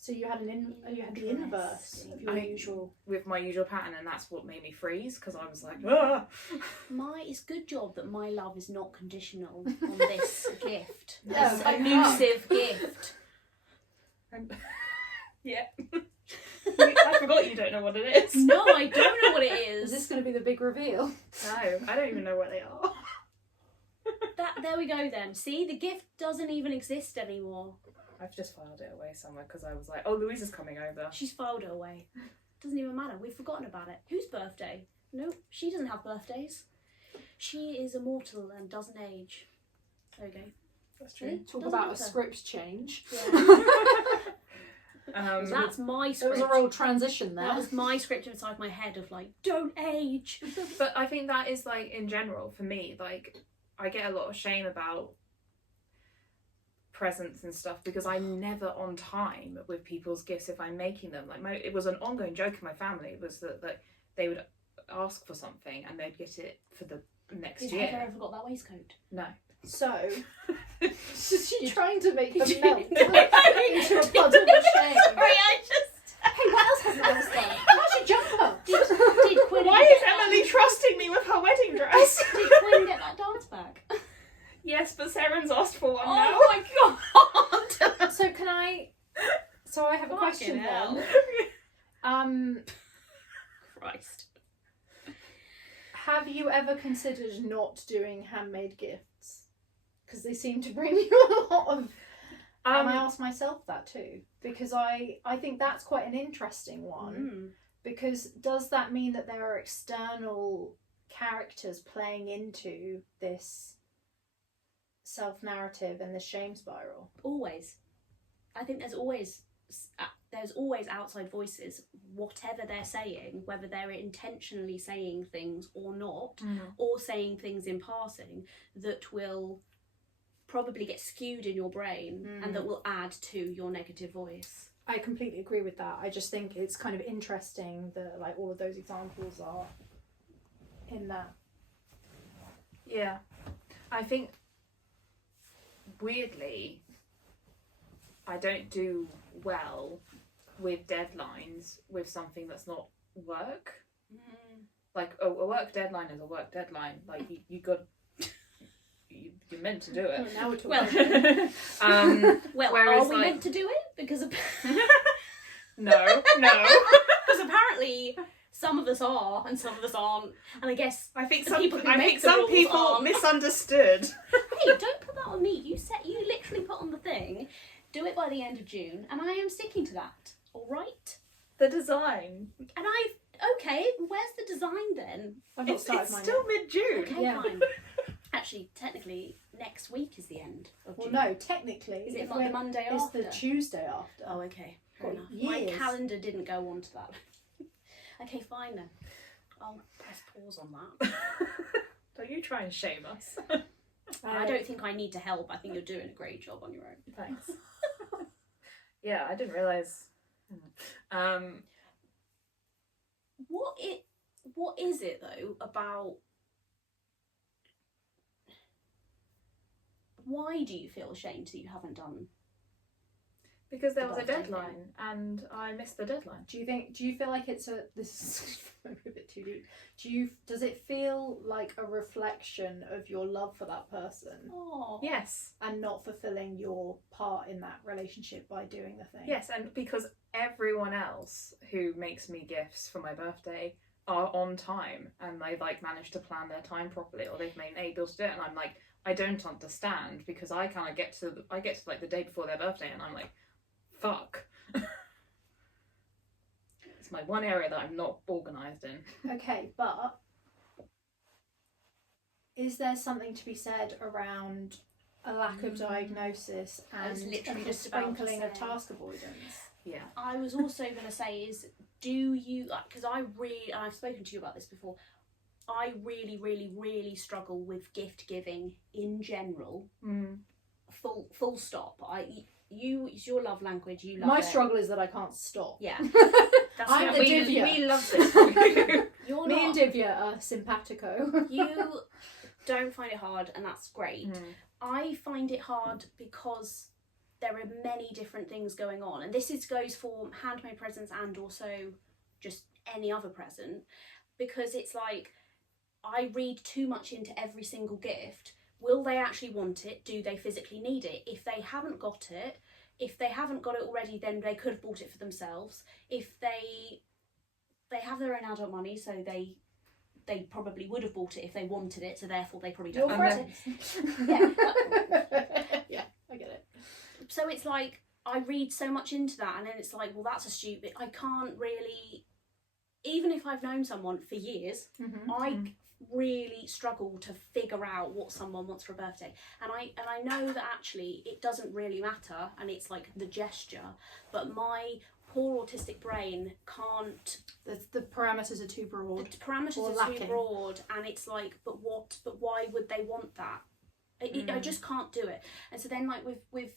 So you had the inverse of your usual, with my usual pattern, and that's what made me freeze, because I was like, ah. It's good job that my love is not conditional on this gift. Yeah, This elusive gift. Yeah. I forgot you don't know what it is. No, I don't know what it is. Is this going to be the big reveal? No, I don't even know what they are. There we go then. See, the gift doesn't even exist anymore. I've just filed it away somewhere because I was like, oh, Louisa's coming over. She's filed it away. Doesn't even matter. We've forgotten about it. Whose birthday? No, she doesn't have birthdays. She is immortal and doesn't age. There we go. That's true. Talk Doesn't about matter. a script change. Yeah. That's my There script. was a real transition there. That was my script inside my head of like, don't age. But I think that is like, in general, for me, like, I get a lot of shame about presents and stuff because I'm never on time with people's gifts if I'm making them. Like it was an ongoing joke in my family, was that like they would ask for something and they'd get it for the next year. Have you ever got that waistcoat? No. So, is she trying to make them melt into a puddle of shame? Sorry, I just... Hey, what else hasn't Alice done? How's your jumper? Did Quinn Why get is Emily trusting me with her wedding dress? Did Quinn get that dance bag? Yes, but Saren's asked for one now. Oh my god! So can I? So I have a question hell. then. Christ. Have you ever considered not doing handmade gifts? Because they seem to bring you a lot of. And I ask myself that too, because I think that's quite an interesting one. Because does that mean that there are external characters playing into this self-narrative and the shame spiral? Always. I think there's always outside voices, whatever they're saying, whether they're intentionally saying things or not, or saying things in passing, that will probably get skewed in your brain and that will add to your negative voice. I completely agree with that. I just think it's kind of interesting that like all of those examples are in that. Yeah. I think weirdly I don't do well with deadlines with something that's not work. Like a work deadline is a work deadline. Like you got you're meant to do it. Oh, now we're talking. Well, whereas, are we meant to do it? Because no. because apparently some of us are and some of us aren't, and I guess I think the some people who I make think the some rules people aren't. misunderstood. Hey, don't put that on me. You literally put on the thing, do it by the end of June, and I am sticking to that. all right. The design. And okay, where's the design then? I've not It's started mine still yet. mid-June. Okay, Yeah. fine. Actually, technically, next week is the end of Well, June. no, technically, Is it if not the Monday it's after? the Tuesday after. Oh, okay. Fair Got enough. years. My calendar didn't go on to that. Okay, fine then. I'll press pause on that. Don't you try and shame us. I don't think I need to help. I think you're doing a great job on your own. Thanks. Yeah, I didn't realise. What is it though about? Why do you feel ashamed that you haven't done? Because there was a Birthday thing. deadline and I missed the deadline. Do you feel like it's this is maybe a bit too deep. Does it feel like a reflection of your love for that person Oh, Yes. and not fulfilling your part in that relationship by doing the thing? Yes, and because everyone else who makes me gifts for my birthday are on time and they like manage to plan their time properly, or they've made able to do it, and I'm like, I don't understand, because I kind of get to like the day before their birthday and I'm like, fuck. It's my one area that I'm not organised in. Okay, but is there something to be said around a lack of diagnosis I was and literally a just about to sprinkling of say. task avoidance? Yeah. I was also going to say is, do you, because I've spoken to you about this before, I really struggle with gift giving in general. Full stop. It's your love language. You love My it. struggle is that I can't stop. Yeah. That's I'm not- the we Divya. love this for you. You're Me not. and Divya are simpatico. You don't find it hard, and that's great. I find it hard because there are many different things going on, and this goes for handmade presents and also just any other present, because it's like I read too much into every single gift. Will they actually want it? Do they physically need it? If they haven't got it already, then they could have bought it for themselves. If they have their own adult money, so they probably would have bought it if they wanted it, so therefore they probably don't Your want it. friends. Yeah. Yeah, I get it. So it's like I read so much into that, and then it's like, well, that's a stupid. I can't really, even if I've known someone for years, I really struggle to figure out what someone wants for a birthday, and I know that actually it doesn't really matter, and it's like the gesture, but my poor autistic brain can't. The parameters are too broad. The parameters Or are lacking. too broad, and it's like, but why would they want that? I just can't do it. And so then, like with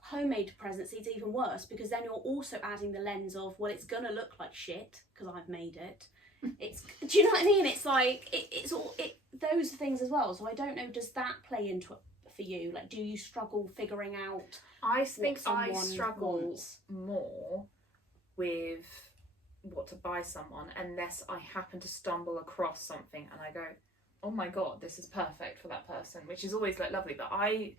homemade presents, it's even worse, because then you're also adding the lens of, well, it's gonna look like shit because I've made it. Do you know what I mean? It's like it's all those things as well. So I don't know, does that play into it for you? Like, do you struggle figuring out? I think I someone struggle wants? more with what to buy someone unless I happen to stumble across something and I go, oh my god, this is perfect for that person, which is always like lovely. But I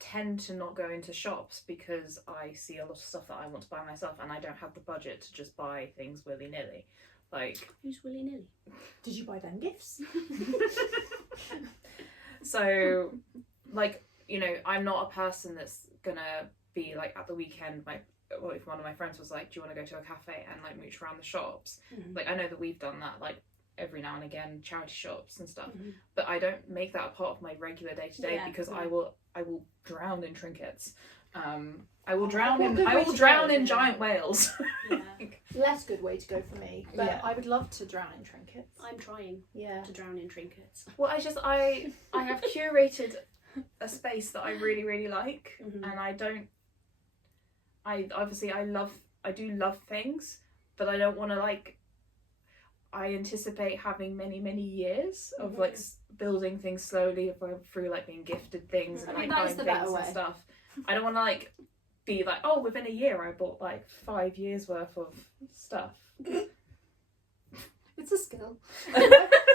tend to not go into shops because I see a lot of stuff that I want to buy myself and I don't have the budget to just buy things willy-nilly. Like, Who's willy-nilly? Did you buy them gifts? so like, you know, I'm not a person that's gonna be like at the weekend, if one of my friends was like, do you want to go to a cafe and like mooch around the shops? Like, I know that we've done that like every now and again, charity shops and stuff, but I don't make that a part of my regular day to day because I will drown in trinkets. I will drown in giant whales. Yeah. Less good way to go for me, but Yeah. I would love to drown in trinkets. I'm trying Yeah. to drown in trinkets. Well, I have curated a space that I really like, and I do love things, but I don't want to like. I anticipate having many years of like building things slowly through like being gifted things and like buying things and stuff. I don't want to like be like, oh, within a year I bought like 5 years worth of stuff. It's a skill.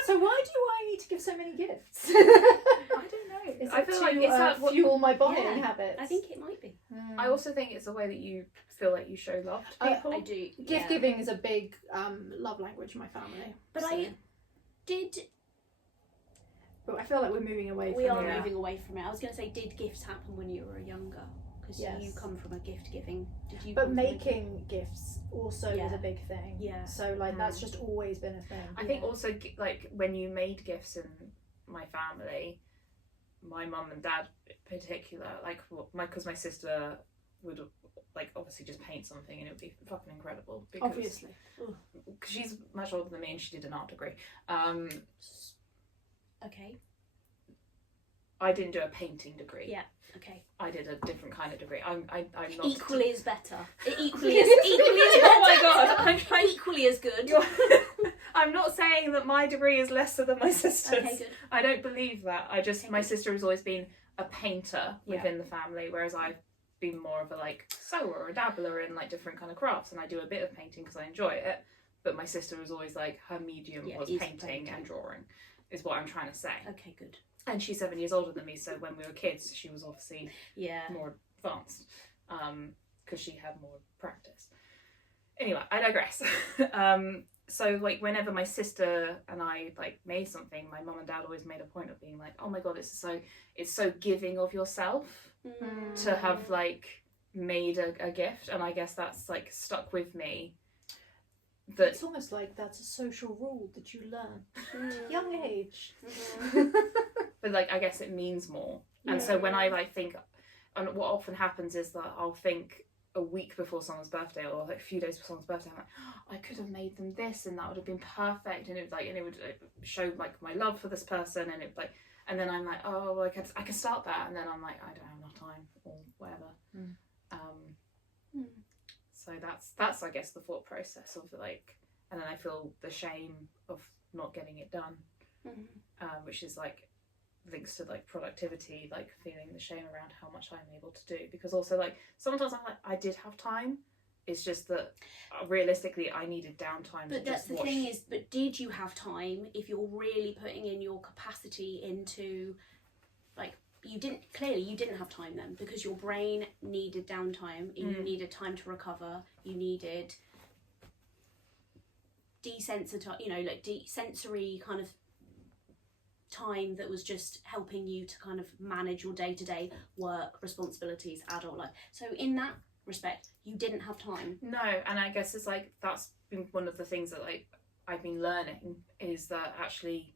So why do I need to give so many gifts? I don't know. I feel like it's that fuel my buying habits. I think it might be. I also think it's a way that you feel like you show love to people. I do. Gift giving is a big love language in my family. But so. But I feel like we're moving away We from are it. moving away from it. I was going to say, did gifts happen when you were younger? because Yes. you come from a gift giving. Did you? But come from a making gifts also Yeah. is a big thing. Yeah. So like that's just always been a thing. I think also like when you made gifts in my family, my mum and dad in particular, like because my sister would like obviously just paint something and it would be fucking incredible. Because, Obviously. because she's much older than me and she did an art degree. Okay. I didn't do a painting degree. Yeah. Okay. I did a different kind of degree. I'm not Equally is better. Equally is better. Oh my god! Equally as good. I'm not saying that my degree is lesser than my sister's. Okay, good. I don't believe that. My sister has always been a painter within the family, whereas I've been more of a like sewer or a dabbler in like different kind of crafts, and I do a bit of painting because I enjoy it. But my sister was always like her medium was painting and drawing, is what I'm trying to say. Okay, good. And she's 7 years older than me, so when we were kids, she was obviously more advanced because she had more practice. Anyway, I digress. So like whenever my sister and I like made something, my mum and dad always made a point of being like, "Oh my god, it's so giving of yourself to have like made a gift," and I guess that's like stuck with me. That it's almost like that's a social rule that you learn young age. But like I guess it means more. And so when I like think, and what often happens is that I'll think a week before someone's birthday or like a few days before someone's birthday, I'm like, oh, I could have made them this and that would have been perfect, and it would show like my love for this person, and it like, and then I'm like, oh, I can start that, and then I'm like, I don't have enough time or whatever. So that's I guess the thought process of like, and then I feel the shame of not getting it done, which is like links to like productivity, like feeling the shame around how much I'm able to do, because also like sometimes I'm like I did have time, it's just that realistically I needed downtime. But that's the thing is, but did you have time if you're really putting in your capacity into like you didn't have time then, because your brain needed downtime, you needed time to recover, you needed sensory kind of time that was just helping you to kind of manage your day-to-day work responsibilities, adult life. So in that respect you didn't have time. No, and I guess it's like that's been one of the things that like I've been learning, is that actually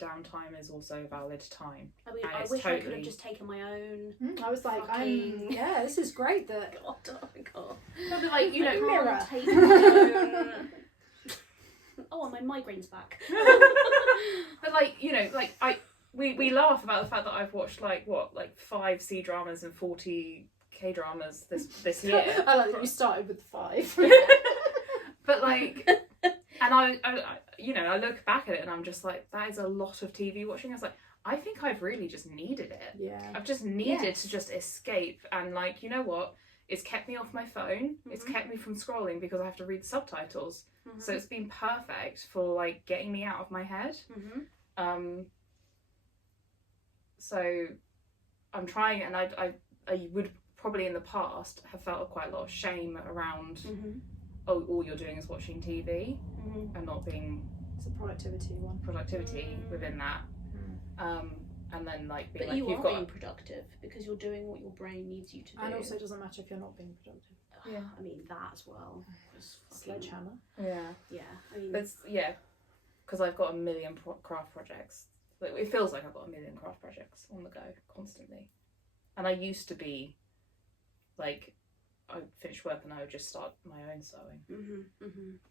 downtime is also valid time. I mean, I wish I could have just taken my own. I was like, this is great that. God, oh my god. Probably like, you know, mirror. Take my own. Oh, my migraine's back. But like, you know, like we laugh about the fact that I've watched like 5 C dramas and 40 K dramas this year. I like that you started with 5. But like, and I you know, I look back at it and I'm just like, that is a lot of TV watching. I was like, I think I've really just needed it. Yeah. I've just needed to just escape, and like, you know what? It's kept me off my phone. It's kept me from scrolling because I have to read the subtitles. So it's been perfect for like getting me out of my head. So I'm trying, and I would probably in the past have felt quite a lot of shame around oh, all you're doing is watching TV and not being it's a productivity one. Within that. And then like being but like, you've got being productive because you're doing what your brain needs you to do. And also it doesn't matter if you're not being productive. Yeah, I mean that as well. Sledgehammer. Yeah. I mean, it's because I've got a million craft projects. It feels like I've got a million craft projects on the go constantly, and I used to be like, I finished work and I would just start my own sewing.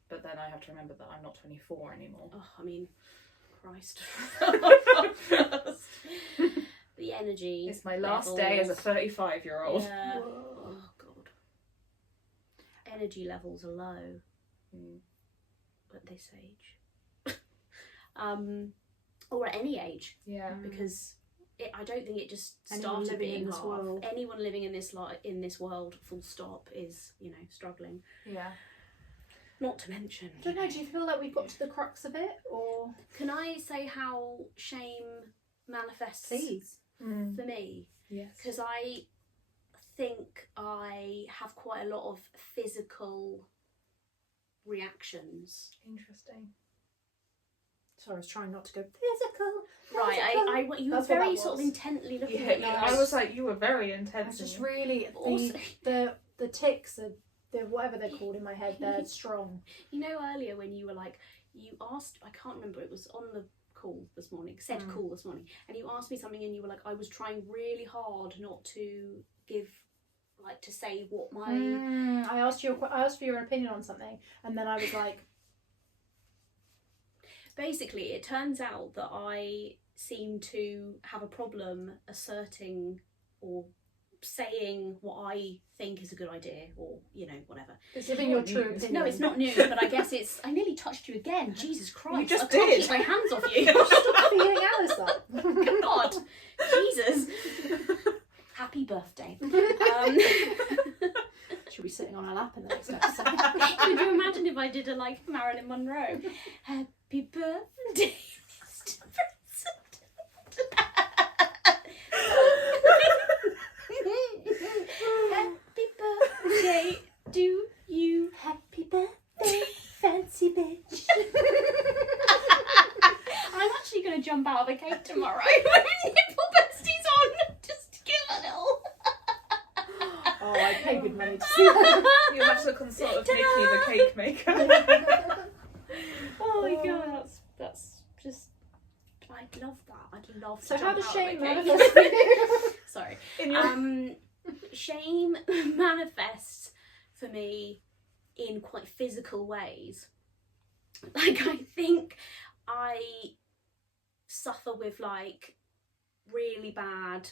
But then I have to remember that I'm not 24 anymore. Oh, I mean, Christ. The energy. It's my last day as a 35-year-old. Yeah. Oh god. Energy levels are low at this age. Or at any age. Yeah. Because I don't think it just Anyone started living being in this hard. world. Anyone living in this world, full stop, is, you know, struggling. Yeah. Not to mention. I don't know, do you feel like we've got to the crux of it, or? Can I say how shame manifests for me? Yes. Because I think I have quite a lot of physical reactions. Interesting. Sorry, I was trying not to go physical. Right, you were That's what very that sort of was. intently looking Yeah, at me. I was like, you were very intense. It's just really Also- the ticks, the whatever they're called in my head, they're strong. You know, earlier when you were like, you asked, I can't remember, it was on the call this morning, call this morning, and you asked me something and you were like, I was trying really hard not to give, like, to say what my... I asked for your opinion on something, and then I was like... Basically, it turns out that I seem to have a problem asserting or saying what I think is a good idea, or, you know, whatever. It's giving your true opinion. No, it's not new, but I guess it's... I nearly touched you again. Jesus Christ. You just I can't did. keep my hands off you. Stop feeling Alice up. God. Jesus. Happy birthday. She'll be sitting on her lap in the next episode. Could you imagine if I did a, like, Marilyn Monroe? Happy birthday, Mr. President. Happy birthday to you. Happy birthday, fancy bitch. I'm actually going to jump out of a cake tomorrow with nipple besties on, just to give a little... Oh, I pay good money to see that. You'll have to consult with Nikki, the cake maker. Oh my god, that's just... I'd love that. I'd love to So how jump does out shame of a cake. manifest for you? Sorry. In your... Shame manifests for me in quite physical ways. Like, I think I suffer with, like, really bad,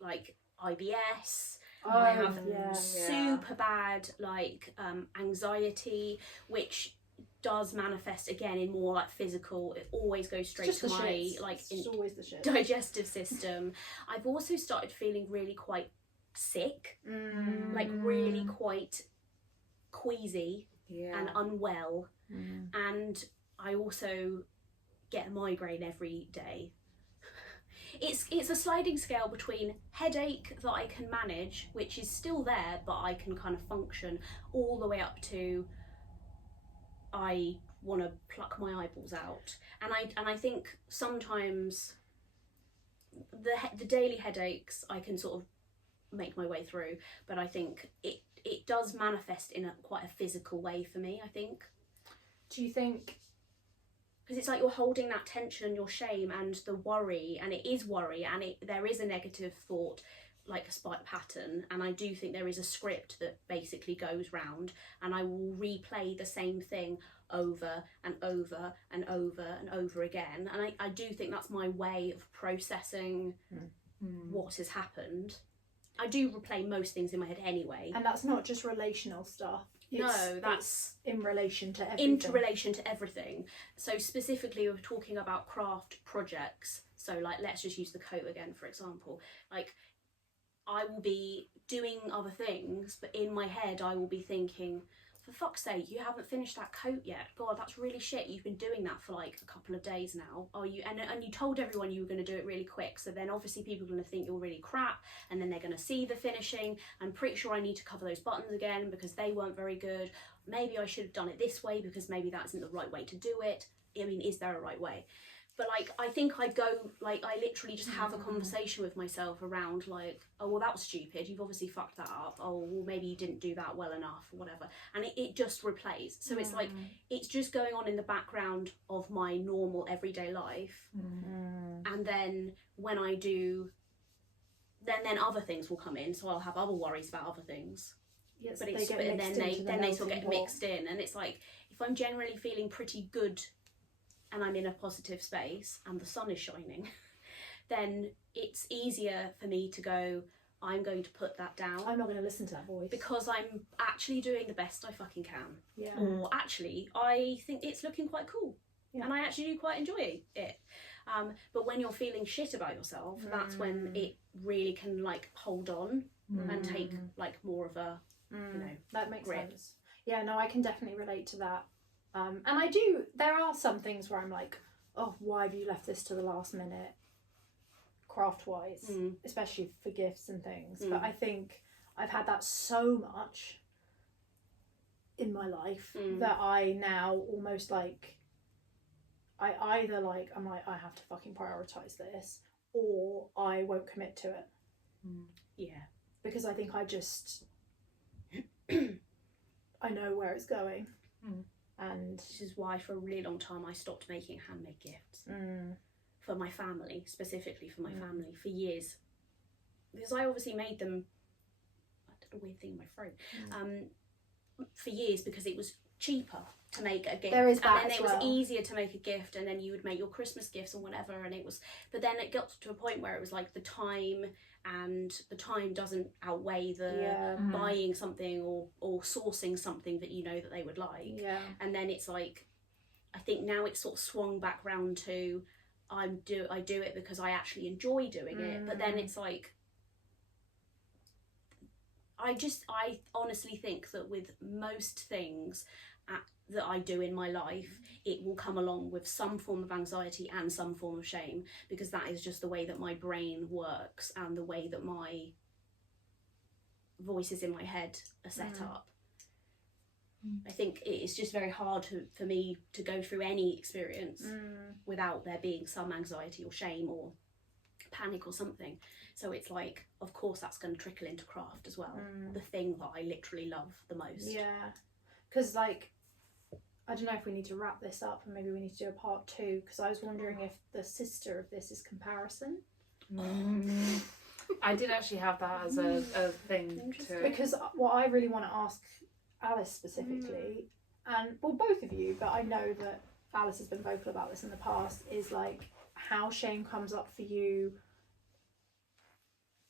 like, IBS. I have super bad, like, anxiety, which does manifest again in more, like, physical. It always goes straight to my, like, it's always the shit. digestive system. I've also started feeling really quite sick, like really quite queasy and unwell, and I also get a migraine every day. It's a sliding scale between headache that I can manage, which is still there but I can kind of function, all the way up to I want to pluck my eyeballs out. And I think sometimes the daily headaches I can sort of make my way through, but I think it does manifest in quite a physical way for me, I think. Do you think... Because it's like you're holding that tension and your shame and the worry, and it is worry, and there is a negative thought, like a spike pattern, and I do think there is a script that basically goes round, and I will replay the same thing over and over and over and over again, and I do think that's my way of processing what has happened. I do replay most things in my head anyway. And that's not just relational stuff. That's in relation to everything. into relation to everything. So specifically we're talking about craft projects. So, like, let's just use the coat again, for example. Like, I will be doing other things, but in my head I will be thinking, for fuck's sake, you haven't finished that coat yet. God, that's really shit. You've been doing that for like a couple of days now. Are you? And you told everyone you were going to do it really quick. So then obviously people are going to think you're really crap, and then they're going to see the finishing. I'm pretty sure I need to cover those buttons again because they weren't very good. Maybe I should have done it this way because maybe that isn't the right way to do it. I mean, is there a right way? But, like, I think I literally just have a conversation with myself around, like, oh, well, that was stupid. You've obviously fucked that up. Oh, well, maybe you didn't do that well enough or whatever. And it just replays. So it's like, it's just going on in the background of my normal everyday life. And then when I do, then other things will come in. So I'll have other worries about other things. Yes, But then they sort of get mixed in. And it's like, if I'm generally feeling pretty good and I'm in a positive space and the sun is shining, then it's easier for me to go, I'm going to put that down. I'm not going to listen to that voice. Because I'm actually doing the best I fucking can. Yeah. Or actually, I think it's looking quite cool. Yeah. And I actually do quite enjoy it. But when you're feeling shit about yourself, that's when it really can, like, hold on and take, like, more of a, you know, that makes grip. sense. Yeah, no, I can definitely relate to that. And there are some things where I'm like, oh, why have you left this to the last minute, craft-wise, especially for gifts and things. But I think I've had that so much in my life that I now almost, like, I either like, I'm like, I have to fucking prioritise this, or I won't commit to it. Yeah. Because I think I just, I know where it's going. And this is why for a really long time I stopped making handmade gifts for my family, specifically for my family, for years. Because I obviously made them, I did a weird thing in my throat, for years, because it was cheaper to make a gift. There is that, and then as it was well. easier to make a gift, and then you would make your Christmas gifts and whatever, and it was, but then it got to a point where it was like the time doesn't outweigh the buying something or sourcing something that you know that they would like. And then it's like, I think now it's sort of swung back round to I do it because I actually enjoy doing it, but then it's like, I honestly think that with most things that I do in my life, it will come along with some form of anxiety and some form of shame, because that is just the way that my brain works and the way that my voices in my head are set up. I think it's just very hard for me to go through any experience without there being some anxiety or shame or panic or something. So it's like, of course that's going to trickle into craft as well, the thing that I literally love the most. Because like, I don't know if we need to wrap this up and maybe we need to do a part 2, because I was wondering if the sister of this is comparison. I did actually have that as a thing to... Because what I really want to ask Alice specifically, and well, both of you, but I know that Alice has been vocal about this in the past, is like how shame comes up for you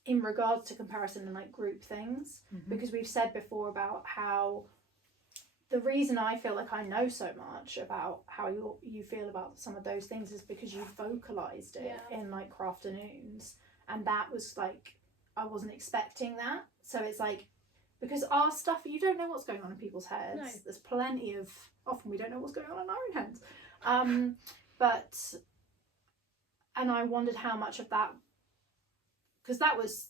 in regards to comparison and like group things. Because we've said before about how the reason I feel like I know so much about how you feel about some of those things is because you vocalised it in like Crafternoons, and that was like, I wasn't expecting that. So it's like, because our stuff, you don't know what's going on in people's heads. No. There's plenty of, often we don't know what's going on in our own heads. But, and I wondered how much of that, because that was,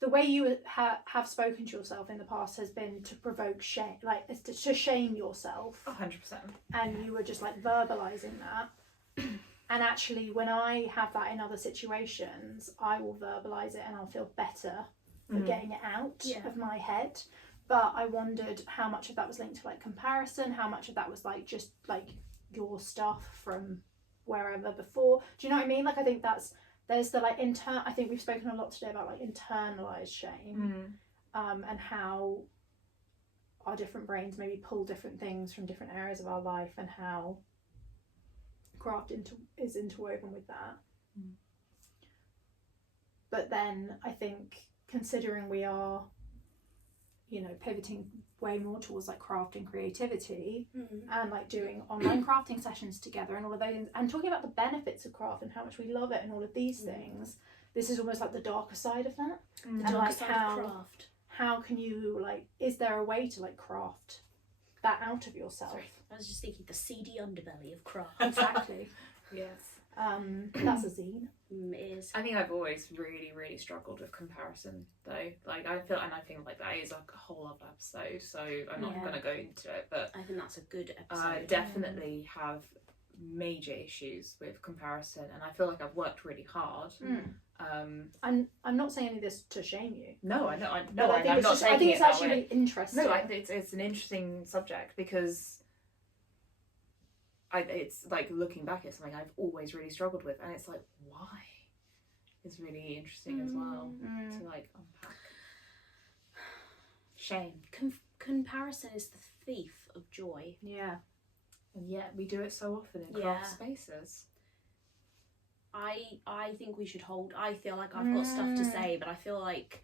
the way you have spoken to yourself in the past has been to provoke shame, like to shame yourself. 100%. And you were just like verbalising that. And actually, when I have that in other situations, I will verbalise it and I'll feel better for getting it out of my head. But I wondered how much of that was linked to like comparison, how much of that was like just like your stuff from wherever before. Do you know what I mean? Like, I think there's the like I think we've spoken a lot today about like internalized shame, and how our different brains maybe pull different things from different areas of our life, and how craft is interwoven with that. But then I think, considering we are, you know, pivoting way more towards like craft and creativity, and like doing online crafting sessions together and all of those things, and talking about the benefits of craft and how much we love it and all of these things, this is almost like the darker side of that. The darker side of craft. How can you like, is there a way to like craft that out of yourself? Sorry, I was just thinking the seedy underbelly of craft. Exactly. Yes. That's a zine. It is. I think I've always really, really struggled with comparison, though. Like, I think like that is like a whole other episode, so I'm not going to go into it. But I think that's a good episode. I definitely have major issues with comparison, and I feel like I've worked really hard. And I'm not saying any of this to shame you. No, I know. I I think it's actually really interesting. No, it's an interesting subject, because it's like looking back at something I've always really struggled with, and it's like, why? It's really interesting as well to like unpack. Shame. Comparison is the thief of joy. Yeah. And yet we do it so often in craft spaces. I think we should hold. I feel like I've got stuff to say, but I feel like...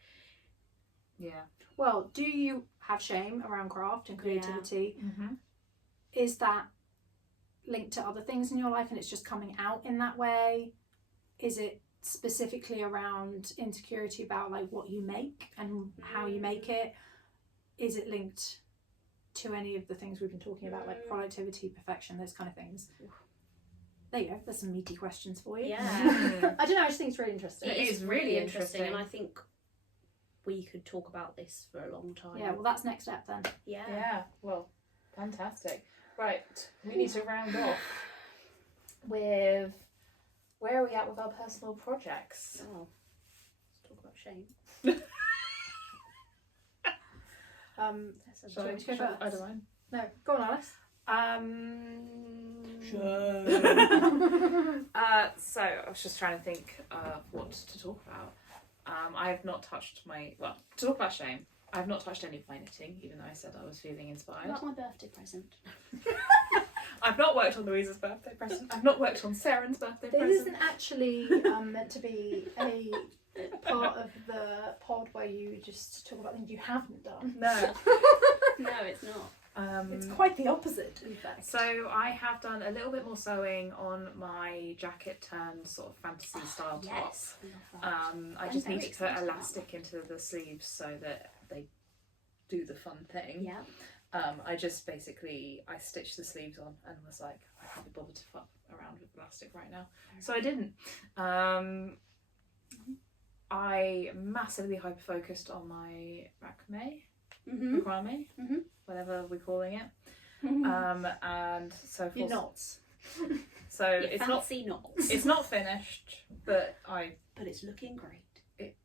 Yeah. Well, do you have shame around craft and creativity? Yeah. Is that linked to other things in your life and it's just coming out in that way? Is it specifically around insecurity about like what you make and how you make it? Is it linked to any of the things we've been talking about, like productivity, perfection, those kind of things? There you go, there's some meaty questions for you. Yeah. I don't know, I just think it's really interesting. It is really interesting, and I think we could talk about this for a long time. Yeah, well, that's next step then. Yeah. Yeah, well, fantastic. Right, we need to round off with where are we at with our personal projects? Oh, let's talk about shame. Shall I want to go shall first? I don't mind. No, go on, Alice. So I was just trying to think what to talk about. I have not touched to talk about shame, I have not touched any of my knitting, even though I said I was feeling inspired. About my birthday present. I've not worked on Louisa's birthday present. I've not worked on Saren's birthday This present. isn't actually meant to be a part of the pod where you just talk about things you haven't done. No. No, it's not. It's quite the opposite, in fact. So I have done a little bit more sewing on my jacket turned sort of fantasy style top. Yes. Love that. I I'm just very need to put excited about elastic into the sleeves so that they do the fun thing. Yeah. I just basically I stitched the sleeves on and was like, I can't be bothered to fuck around with elastic right now, so I didn't. I massively hyper focused on my macrame, whatever we're calling it. And so Your knots. So it's not knots. it's not finished, but But it's looking great. it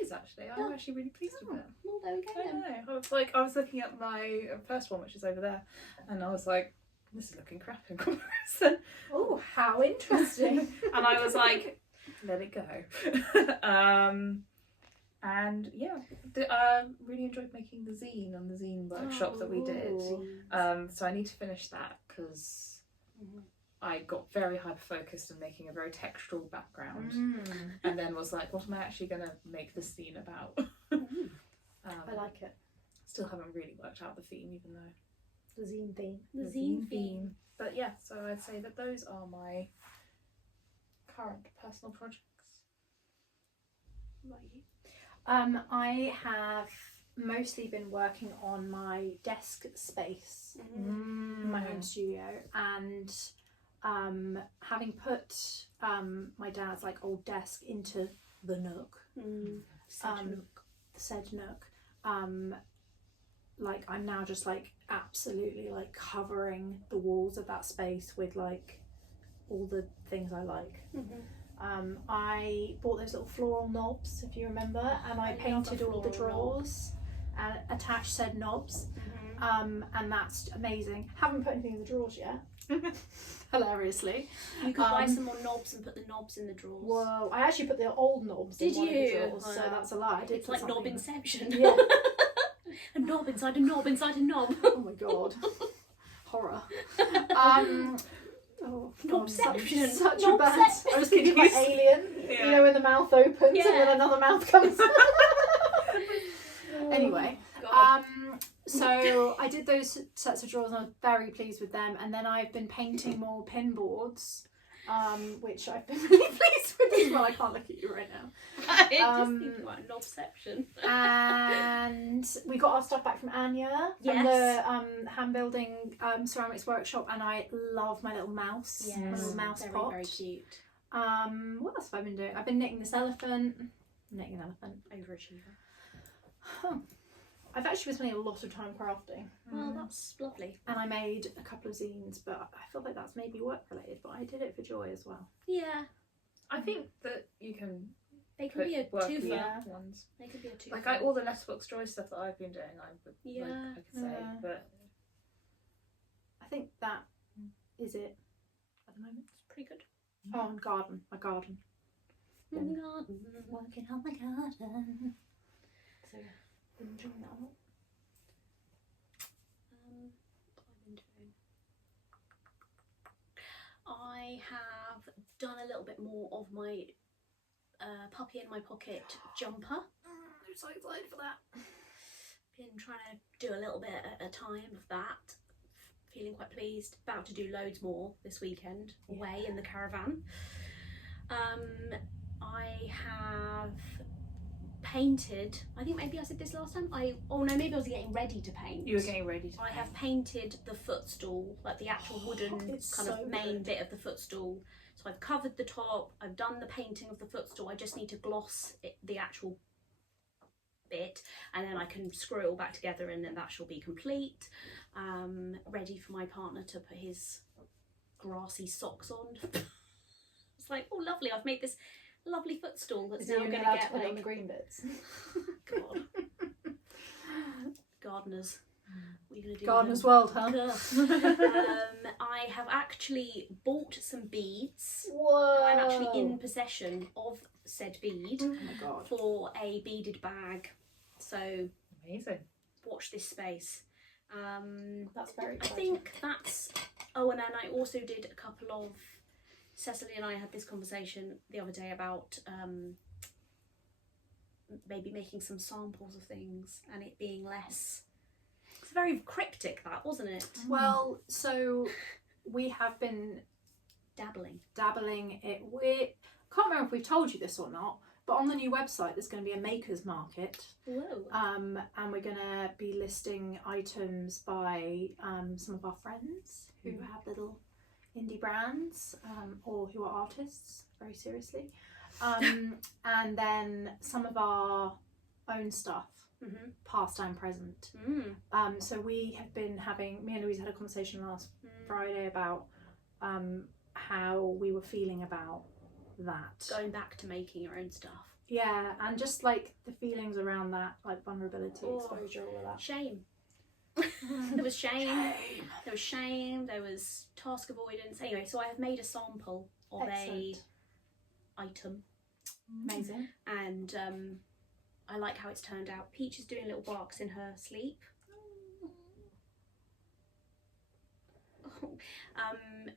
is actually. I'm actually really pleased with it. Well, there we go I then. know. I was looking at my first one, which is over there, and I was like, this is looking crap in comparison. Oh, how interesting. And I was like, let it go. And yeah, really enjoyed making the zine on the zine workshop that we did. So I need to finish that because I got very hyper focused on making a very textural background, and then was like, what am I actually going to make this zine about? I like it. Still haven't really worked out the theme, even though The zine theme. The zine theme. But yeah, so I'd say that those are my current personal projects. What about you? I have mostly been working on my desk space in my home studio, and having put my dad's like old desk into the nook, said nook, like I'm now just like absolutely like covering the walls of that space with like all the things I like. I bought those little floral knobs, if you remember, and I painted all the drawers and attached said knobs, and that's amazing. Haven't put anything in the drawers yet, hilariously. You could buy some more knobs and put the knobs in the drawers. Whoa, I actually put the old knobs Did in one of the you? drawers, so that's a lie. I did It's put like knob something- inception. Yeah. A knob inside a knob inside a knob. Oh my god. Horror. Oh, God, Knobception. such a Knobception. bad. I was thinking like Alien, you know, when the mouth opens and then another mouth comes. Anyway, so I did those sets of drawers and I was very pleased with them. And then I've been painting more pin boards, which I've been really pleased with as well. I can't look at you right now. I just think about knobception. And we got our stuff back from Anya from the hand building ceramics workshop, and I love my little mouse, my little mouse pot. Very cute. What else have I been doing? I've been knitting this elephant. Knitting an elephant. Overachiever. Huh. I've actually been spending a lot of time crafting. Well, that's lovely. And I made a couple of zines, but I feel like that's maybe work related, but I did it for joy as well. Yeah. I think that you can They can be a work twofer. Yeah. ones. They could be a twofer. Like all the Letterboxd Joy stuff that I've been doing, I could say, Yeah. but I think that is it at the moment. It's pretty good. Oh, and garden. My garden. In the garden, working on my garden. So yeah, been enjoying that a lot. What have I been doing? I have done a little bit more of my puppy in my pocket jumper. I'm so excited for that. Been trying to do a little bit at a time of that. Feeling quite pleased. About to do loads more this weekend away in the caravan. I have painted, I think maybe I said this last time, maybe I was getting ready to paint. you were getting ready to I paint. have painted the footstool, like the actual wooden It's kind so of main good. bit of the footstool. So I've covered the top, I've done the painting of the footstool, I just need to gloss the actual bit, and then I can screw it all back together, and then that shall be complete. Ready for my partner to put his grassy socks on. It's like, oh lovely, I've made this lovely footstool that's now going to get put like on the green bits. God. Gardeners. What are you going to do? Gardener's World, huh? I have actually bought some beads. Whoa! I'm actually in possession of said bead Oh my god. for a beaded bag. So Amazing. watch this space. That's very I exciting. think that's... Oh, and then I also did a couple of... Cecily and I had this conversation the other day about maybe making some samples of things and it being less... It's very cryptic, that, wasn't it? Well, so we have been Dabbling. we can't remember if we've told you this or not, but on the new website there's going to be a makers market. Whoa. And we're going to be listing items by some of our friends who have little indie brands or who are artists, very seriously. And then some of our own stuff, past and present. So we have been having, me and Louise had a conversation last Friday about how we were feeling about that. Going back to making your own stuff. Yeah, and just like the feelings around that, like vulnerability, exposure, all of that. Shame. There was shame. There was shame. There was task avoidance. Anyway, so I have made a sample of Excellent. a item, Amazing. and I like how it's turned out. Peach is doing little barks in her sleep.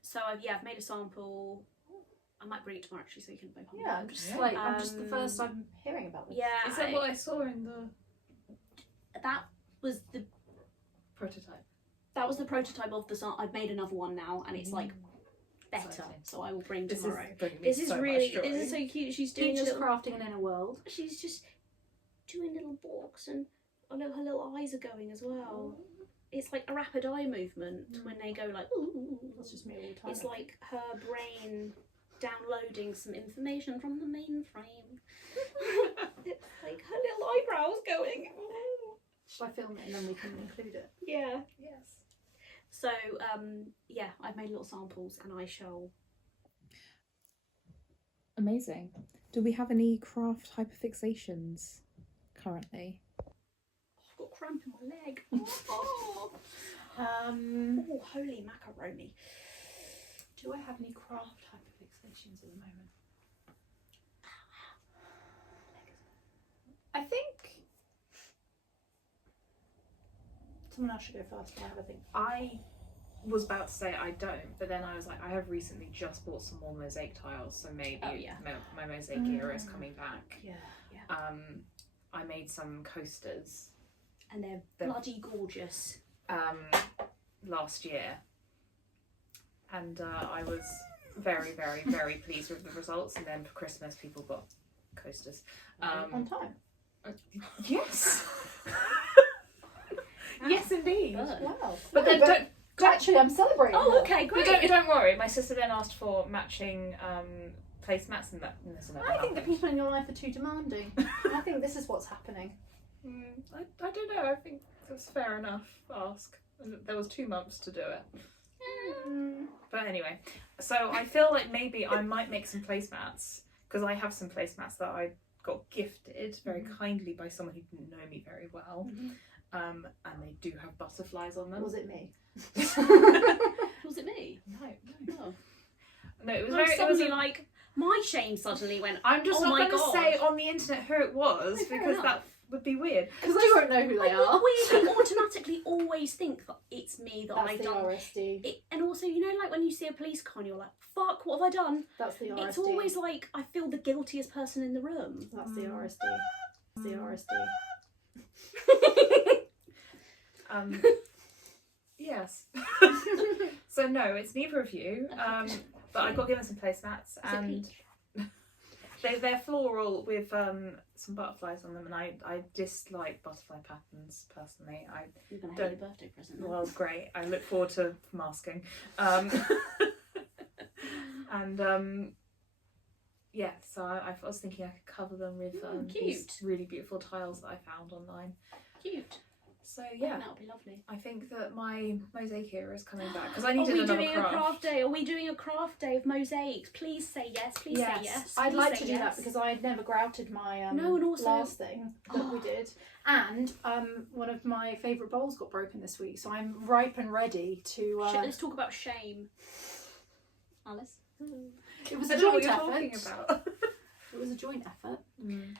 So I've made a sample. I might bring it tomorrow actually, so you can both have a Yeah, I'm look. just like I'm just the first I'm hearing about this. Yeah, Is that what I saw in the that was the prototype? That was the prototype of the sample. I've made another one now, and it's like better. Exciting. So I will bring This tomorrow. is bringing me This is so really, much joy. this is so cute. She's doing Peach a is little, crafting an inner world. she's just doing little walks, and I know her little eyes are going as well. It's like a rapid eye movement when they go like, ooh. That's just me all the time. It's like her brain downloading some information from the mainframe. It's like her little eyebrows going. Shall I film it and then we can include it? Yeah. Yes. So I've made little samples, and I shall. Amazing. Do we have any craft hyperfixations currently? I've got cramp in my leg. Oh, holy macaroni. Do I have any craft hyperfixations at the moment? I think someone else should go first. I have a think. I was about to say I don't, but then I was like, I have recently just bought some more mosaic tiles, so maybe my mosaic era is coming back. Yeah. I made some coasters And they're bloody gorgeous. last year, and I was very, very, very pleased with the results. And then for Christmas, people got coasters. On time. Yes. Yes, indeed. Good. Wow. But then don't. Actually, I'm celebrating. Oh, that. okay, But great. don't worry. My sister then asked for matching placemats, and that never I think the happened. people in your life are too demanding. I think this is what's happening. I don't know. I think that's fair enough. Ask. There was 2 months to do it. But anyway, so I feel like maybe I might make some placemats, because I have some placemats that I got gifted very kindly by someone who didn't know me very well, and they do have butterflies on them. Was it me? Was it me? No, Oh. no, it was I'm very. It was suddenly like, my shame suddenly went, I'm just oh not my going to God. say on the internet who it was, No, fair because enough. that would be weird. Because I won't know who they are. We automatically always think that it's me that That's I've the done RSD. it. And also, you know, like when you see a police car and you're like, fuck, what have I done? That's the RSD. It's always like I feel the guiltiest person in the room. That's the RSD. That's the RSD. Yes. So no, it's neither of you. But I got given some placemats, and they're floral with some butterflies on them, and I dislike butterfly patterns personally. You're gonna hate Don't- your birthday present. now. Well, great. I look forward to masking. And yeah, so I was thinking I could cover them with Cute. these really beautiful tiles that I found online. Cute. So Yeah, yeah, that would be lovely. I think that my mosaic era is coming back because I Are needed we another doing a craft day? Are we doing a craft day of mosaics? Please say yes. Please say yes. I'd Please like say to do yes. that because I'd never grouted my No, and also- last thing that we did, and one of my favourite bowls got broken this week, so I'm ripe and ready to. Let's talk about shame. Alice. It was I a don't know what joint you're effort. talking about. It was a joint effort. Mm.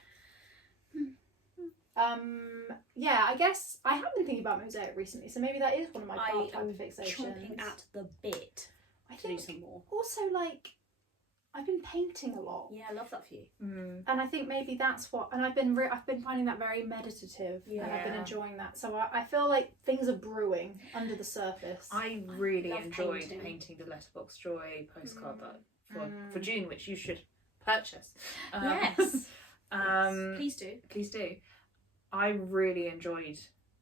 Yeah, I guess I have been thinking about mosaic recently, so maybe that is one of my I craft type am of fixations. chomping at the bit I to do think some more. also like I've been painting a lot. Yeah, I love that for you. Mm. And I think maybe that's what, and I've been finding that very meditative, and I've been Yeah. enjoying that. So I feel like things are brewing under the surface. I really love enjoyed painting. painting the Letterbox Joy postcard that Mm. for June, which you should purchase. Yes. Please Please do. do. I really enjoyed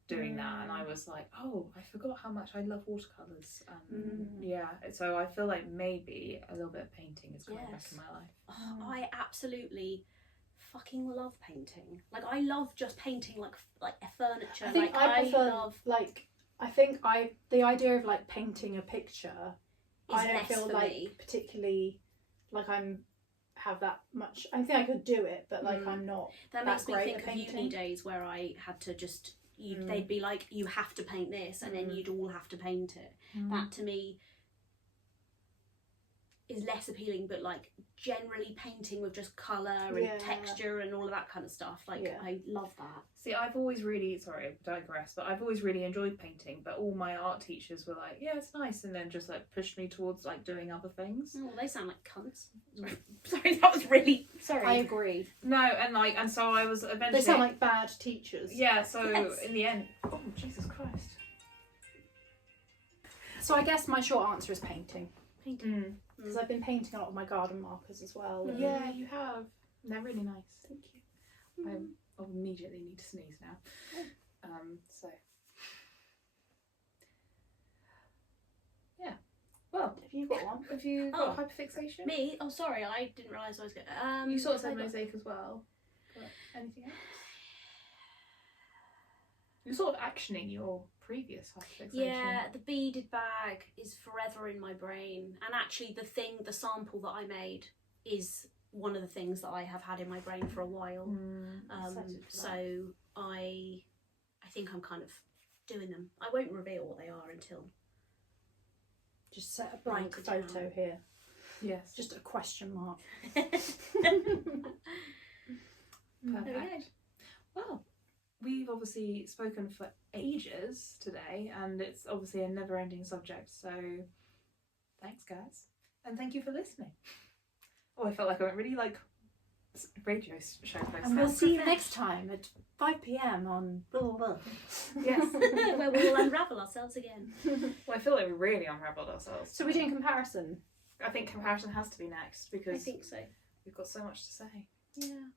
doing that, and I was like, oh, I forgot how much I love watercolors. Yeah, so I feel like maybe a little bit of painting is coming back Yes. in my life. Oh, I absolutely fucking love painting. Like I love just painting like furniture. I think like, I prefer love like the idea of like painting a picture. is I don't less feel for like me. particularly like have that much. I think I could do it, but like Mm. I'm not. That that makes me great think at of uni painting. days where I had to just Mm. they'd be like, you have to paint this, and then Mm. you'd all have to paint it. That to me is less appealing, but like generally painting with just colour and Yeah. texture and all of that kind of stuff. Like Yeah. I love that. See, I've always really, sorry, I digress, but I've always really enjoyed painting, but all my art teachers were like, yeah, it's nice, and then just like pushed me towards like doing other things. Oh, they sound like cunts. Sorry, that was really sorry. I agree. No, and so I was eventually. They sound like bad teachers. Yeah, so Yes. in the end, oh Jesus Christ. So I guess my short answer is painting, Painting. because I've been painting a lot of my garden markers as well. and- Yeah, you have. They're really nice. Thank you. I'll immediately need to sneeze now. So. Yeah. Well, Have you got one? have you got hyperfixation? Me? Oh, sorry, I didn't realise I was going. You sort of have I said got- mosaic as well. But anything else? You're sort of actioning your previous hyperfixation. Yeah, the beaded bag is forever in my brain, and actually, the sample that I made is one of the things that I have had in my brain for a while. Excited for that. So I think I'm kind of doing them. I won't reveal what they are until. Just set a blank Write it photo down. here. Yes. Just a question mark. Perfect. Well, we've obviously spoken for ages today, and it's obviously a never-ending subject. So, thanks, guys, and thank you for listening. Oh, I felt like I went really like radio show host. And we'll see you next time at 5 p.m. on blah blah blah. Yes. Where we will unravel ourselves again. Well, I feel like we really unravelled ourselves. So we're doing comparison. I think comparison has to be next I because think so. we've got so much to say. Yeah.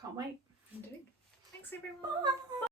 Can't wait. Indeed. Thanks, everyone. Bye.